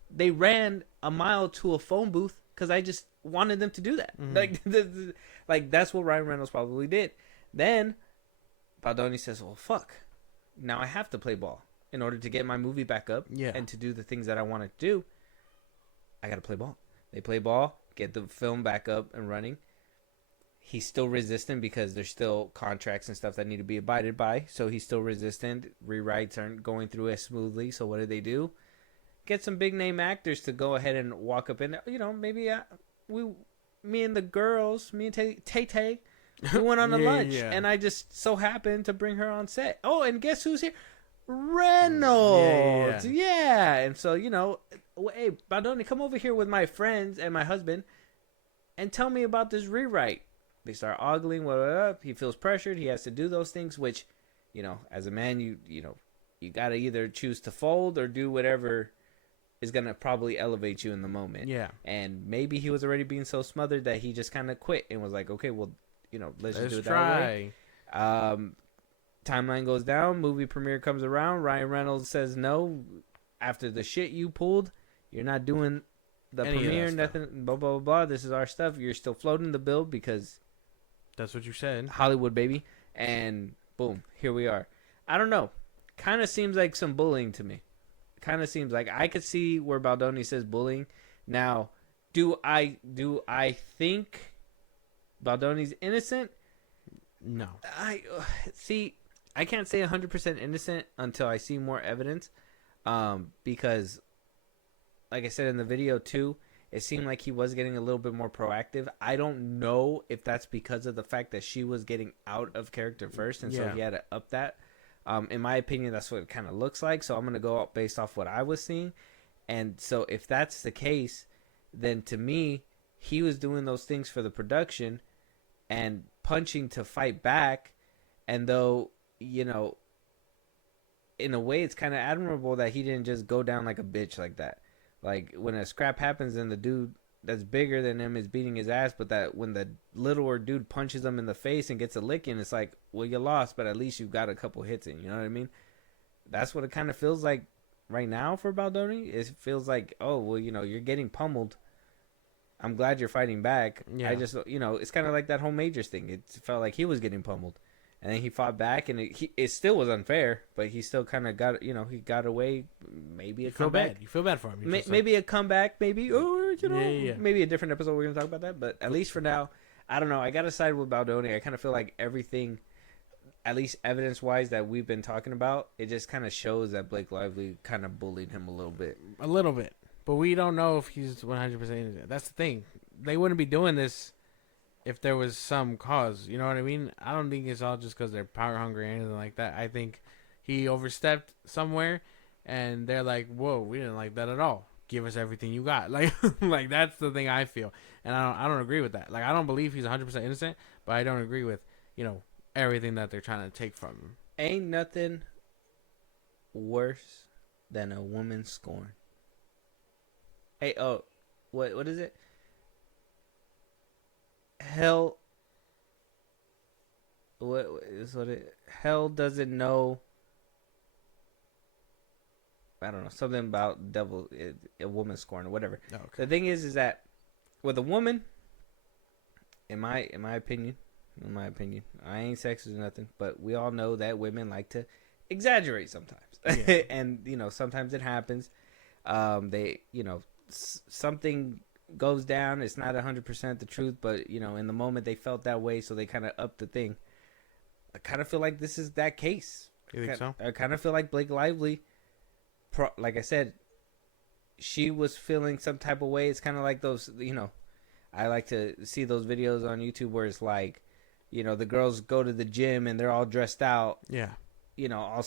They ran a mile to a phone booth because I just wanted them to do that. Like that's what Ryan Reynolds probably did. Then Baldoni says, well, fuck. Now I have to play ball in order to get my movie back up and to do the things that I want to do. I got to play ball. They play ball, get the film back up and running. He's still resistant because there's still contracts and stuff that need to be abided by. So he's still resistant. Rewrites aren't going through as smoothly. So what do? Get some big name actors to go ahead and walk up in there. You know, maybe me and the girls, me and Tay, we went on a lunch. And I just so happened to bring her on set. Oh, and guess who's here? Reynolds. Yeah. And so, you know, hey, Baldoni, come over here with my friends and my husband and tell me about this rewrite. They start ogling, he feels pressured. He has to do those things, which, you know, as a man, you got to either choose to fold or do whatever is going to probably elevate you in the moment. And maybe he was already being so smothered that he just kind of quit and was like, okay, well, you know, let's just do it that way. Timeline goes down. Movie premiere comes around. Ryan Reynolds says no. After the shit you pulled, you're not doing the premiere, nothing, blah, blah, blah, blah. This is our stuff. You're still floating the bill because... that's what you said. Hollywood, baby. And boom, here we are. I don't know. Kind of seems like some bullying to me. Kind of seems like I could see where Baldoni says bullying. Now, do I think Baldoni's innocent? No. I can't say 100% innocent until I see more evidence. Because, like I said in the video too, it seemed like he was getting a little bit more proactive. I don't know if that's because of the fact that she was getting out of character first, and so he had to up that. In my opinion, that's what it kind of looks like. So I'm going to go out based off what I was seeing. And so if that's the case, then to me, he was doing those things for the production. and punching to fight back. And though, you know, in a way, it's kind of admirable that he didn't just go down like a bitch like that. Like, when a scrap happens and the dude that's bigger than him is beating his ass, but that when the littler dude punches him in the face and gets a licking, it's like, well, you lost, but at least you got a couple hits in. You know what I mean? That's what it kind of feels like right now for Baldoni. It feels like, oh, well, you know, you're getting pummeled. I'm glad you're fighting back. Yeah. I just, you know, it's kind of like that whole Majors thing. It felt like he was getting pummeled. And then he fought back, and it still was unfair, but he still kind of got, you know, he got away. Maybe a comeback. You feel bad for him. Maybe a comeback, maybe, or, you know, Yeah. maybe a different episode we're going to talk about that. But at least for now, I don't know. I got to side with Baldoni. I kind of feel like everything, at least evidence-wise, that we've been talking about, it just kind of shows that Blake Lively kind of bullied him a little bit. A little bit. But we don't know if he's 100% innocent. That's the thing. They wouldn't be doing this if there was some cause. You know what I mean? I don't think it's all just because they're power hungry or anything like that. I think he overstepped somewhere, and they're like, whoa, we didn't like that at all. Give us everything you got. Like, like that's the thing I feel. And I don't agree with that. Like, I don't believe he's 100% innocent, but I don't agree with, you know, everything that they're trying to take from him. Ain't nothing worse than a woman scorn. Hey, oh, what is it? Hell, what is what it? Hell doesn't know. I don't know, something about devil, a woman scorn or whatever. Oh, okay. The thing is that with a woman, in my opinion, I ain't sexist or nothing, but we all know that women like to exaggerate sometimes, Yeah. and you know sometimes it happens. They, you know, something goes down. It's not 100% the truth, but you know, in the moment they felt that way, so they kind of upped the thing. I kind of feel like this is that case. You think so? I kind of feel like Blake Lively, like I said, she was feeling some type of way. It's kind of like those, you know, I like to see those videos on YouTube where it's like, you know, the girls go to the gym and they're all dressed out. Yeah. You know, all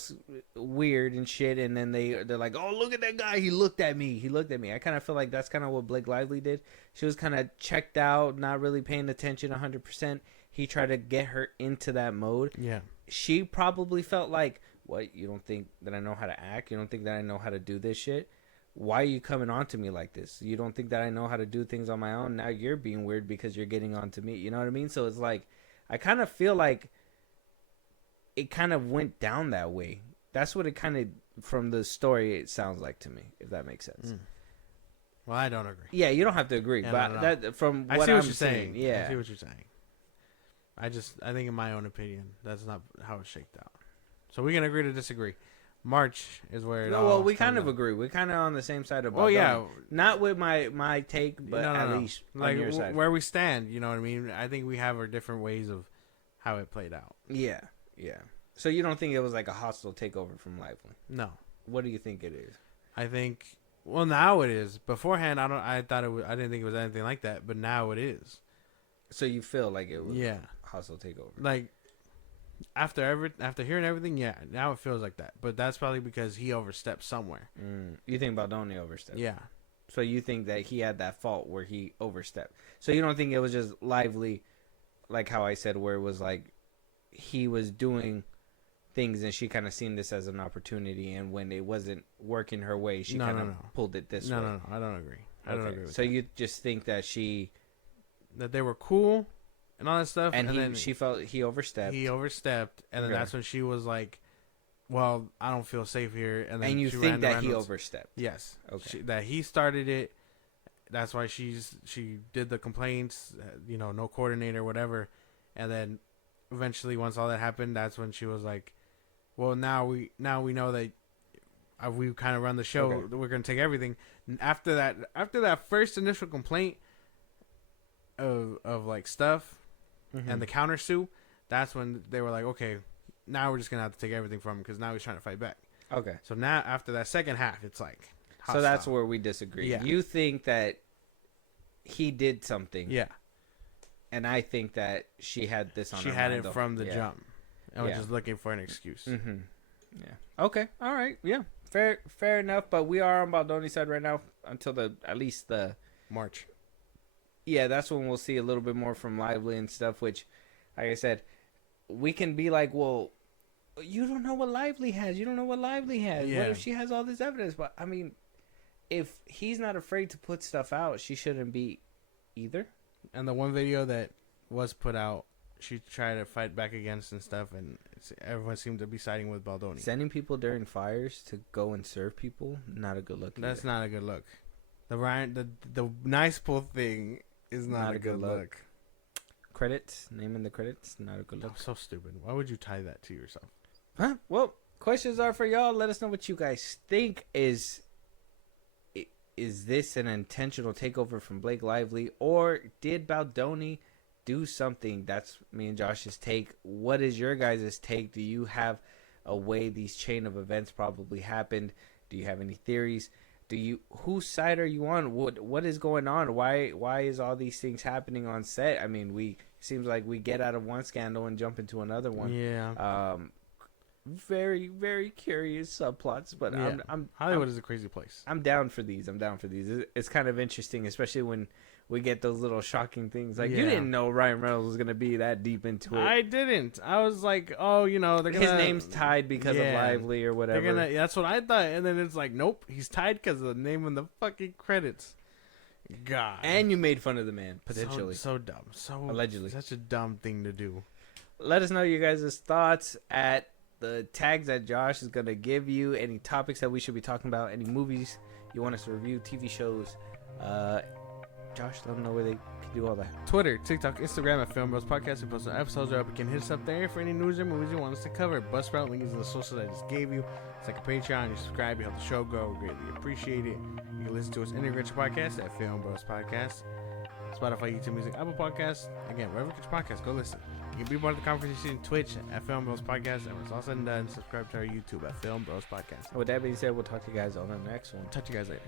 weird and shit, and then they're like, "Oh, look at that guy! He looked at me. He looked at me." I kind of feel like that's kind of what Blake Lively did. She was kind of checked out, not really paying attention 100%. He tried to get her into that mode. Yeah. She probably felt like, "What? You don't think that I know how to act? You don't think that I know how to do this shit? Why are you coming on to me like this? You don't think that I know how to do things on my own? Now you're being weird because you're getting on to me." You know what I mean? So it's like, I kind of feel like it kind of went down that way. That's what it kind of, from the story, it sounds like to me, if that makes sense. Well, I don't agree. Yeah, you don't have to agree, Yeah, but no. that from what I see I'm what you're saying. Yeah, I see what you're saying. I think in my own opinion, that's not how it shaked out. So we can agree to disagree. March is where it no, all well, we comes kind of down. agree. We're kind of on the same side of. Oh, yeah. not with my take, but No, at least like on your side. where we stand, you know what I mean? I think we have our different ways of how it played out. Yeah. So you don't think it was like a hostile takeover from Lively? No. What do you think it is? I think, well, now it is. Beforehand, I didn't think it was anything like that, but now it is. So you feel like it was Yeah. a hostile takeover? Like after hearing everything, yeah, now it feels like that. But that's probably because he overstepped somewhere. You think Baldoni overstepped? Yeah. So you think that he had that fault where he overstepped? So you don't think it was just Lively, like how I said, where it was like he was doing things and she kind of seen this as an opportunity, and when it wasn't working her way, she kind of pulled it this way. No, I don't agree. I don't agree with so that. you just think that That they were cool and all that stuff, and then she felt he overstepped. He overstepped, and then that's when she was like, "Well, I don't feel safe here." And then you she think ran to that he Reynolds. overstepped? Yes. Okay. That he started it. That's why she did the complaints. You know, no coordinator, whatever. And then eventually, once all that happened, that's when she was like, "Well, now we know that we kind of run the show. Okay. We're gonna take everything." And after that first initial complaint of like stuff. And the counter sue, that's when they were like, okay, now we're just gonna have to take everything from him because now he's trying to fight back. Okay. So now after that second half, it's like hostile. So that's where we disagree. Yeah. You think that he did something. Yeah. And I think that she had this on She her had mind, it though. from the Yeah. jump. And was Yeah. just looking for an excuse. Mm-hmm. Yeah. Okay. All right. Yeah. Fair enough. But we are on Baldoni's side right now until at least the March. yeah, that's when we'll see a little bit more from Lively and stuff. Which, like I said, we can be like, well, you don't know what Lively has. You don't know what Lively has. Yeah. What if she has all this evidence? But I mean, if he's not afraid to put stuff out, she shouldn't be either. And the one video that was put out, she tried to fight back against and stuff, and everyone seemed to be siding with Baldoni. Sending people during fires to go and serve people, not a good look. That's not a good look. The nice pull thing is not a good look. Credits, naming the credits, not a good look. That's so stupid. Why would you tie that to yourself? Huh? Well, questions are for y'all. Let us know what you guys think. Is this an intentional takeover from Blake Lively, or did Baldoni do something? That's me and Josh's take. What is your guys' take? Do you have a way these chain of events probably happened? Do you have any theories? Whose side are you on? What is going on? Why is all these things happening on set? I mean, seems like we get out of one scandal and jump into another one. Yeah. Very, very curious subplots, but Yeah. Hollywood is a crazy place. I'm down for these. It's kind of interesting, especially when we get those little shocking things. Like, you Yeah. didn't know Ryan Reynolds was going to be that deep into it. I didn't. I was like, oh, they're gonna... His name's tied because of Lively or whatever. That's what I thought. And then it's like, nope, he's tied because of the name in the fucking credits. God. And you made fun of the man, potentially. So dumb. So Allegedly. Such a dumb thing to do. Let us know your guys' thoughts at the tags that Josh is going to give you. Any topics that we should be talking about. Any movies you want us to review. TV shows. Josh, let them know where they can do all that. Twitter, TikTok, Instagram at FIlmBros Podcast. We post our episodes are up. You can hit us up there for any news or movies you want us to cover. Buzzsprout, link is in the socials I just gave you. It's like a Patreon. You subscribe, you help the show grow. We greatly appreciate it. You can listen to us anywhere you get your podcast at FIlmBros Podcast. Spotify, YouTube Music, Apple Podcasts. Again, wherever you get your podcast, go listen. You can be part of the conversation Twitch at FIlmBros Podcast. And when it's all said and done, subscribe to our YouTube at FIlmBros Podcast. With that being said, we'll talk to you guys on the next one. Talk to you guys later.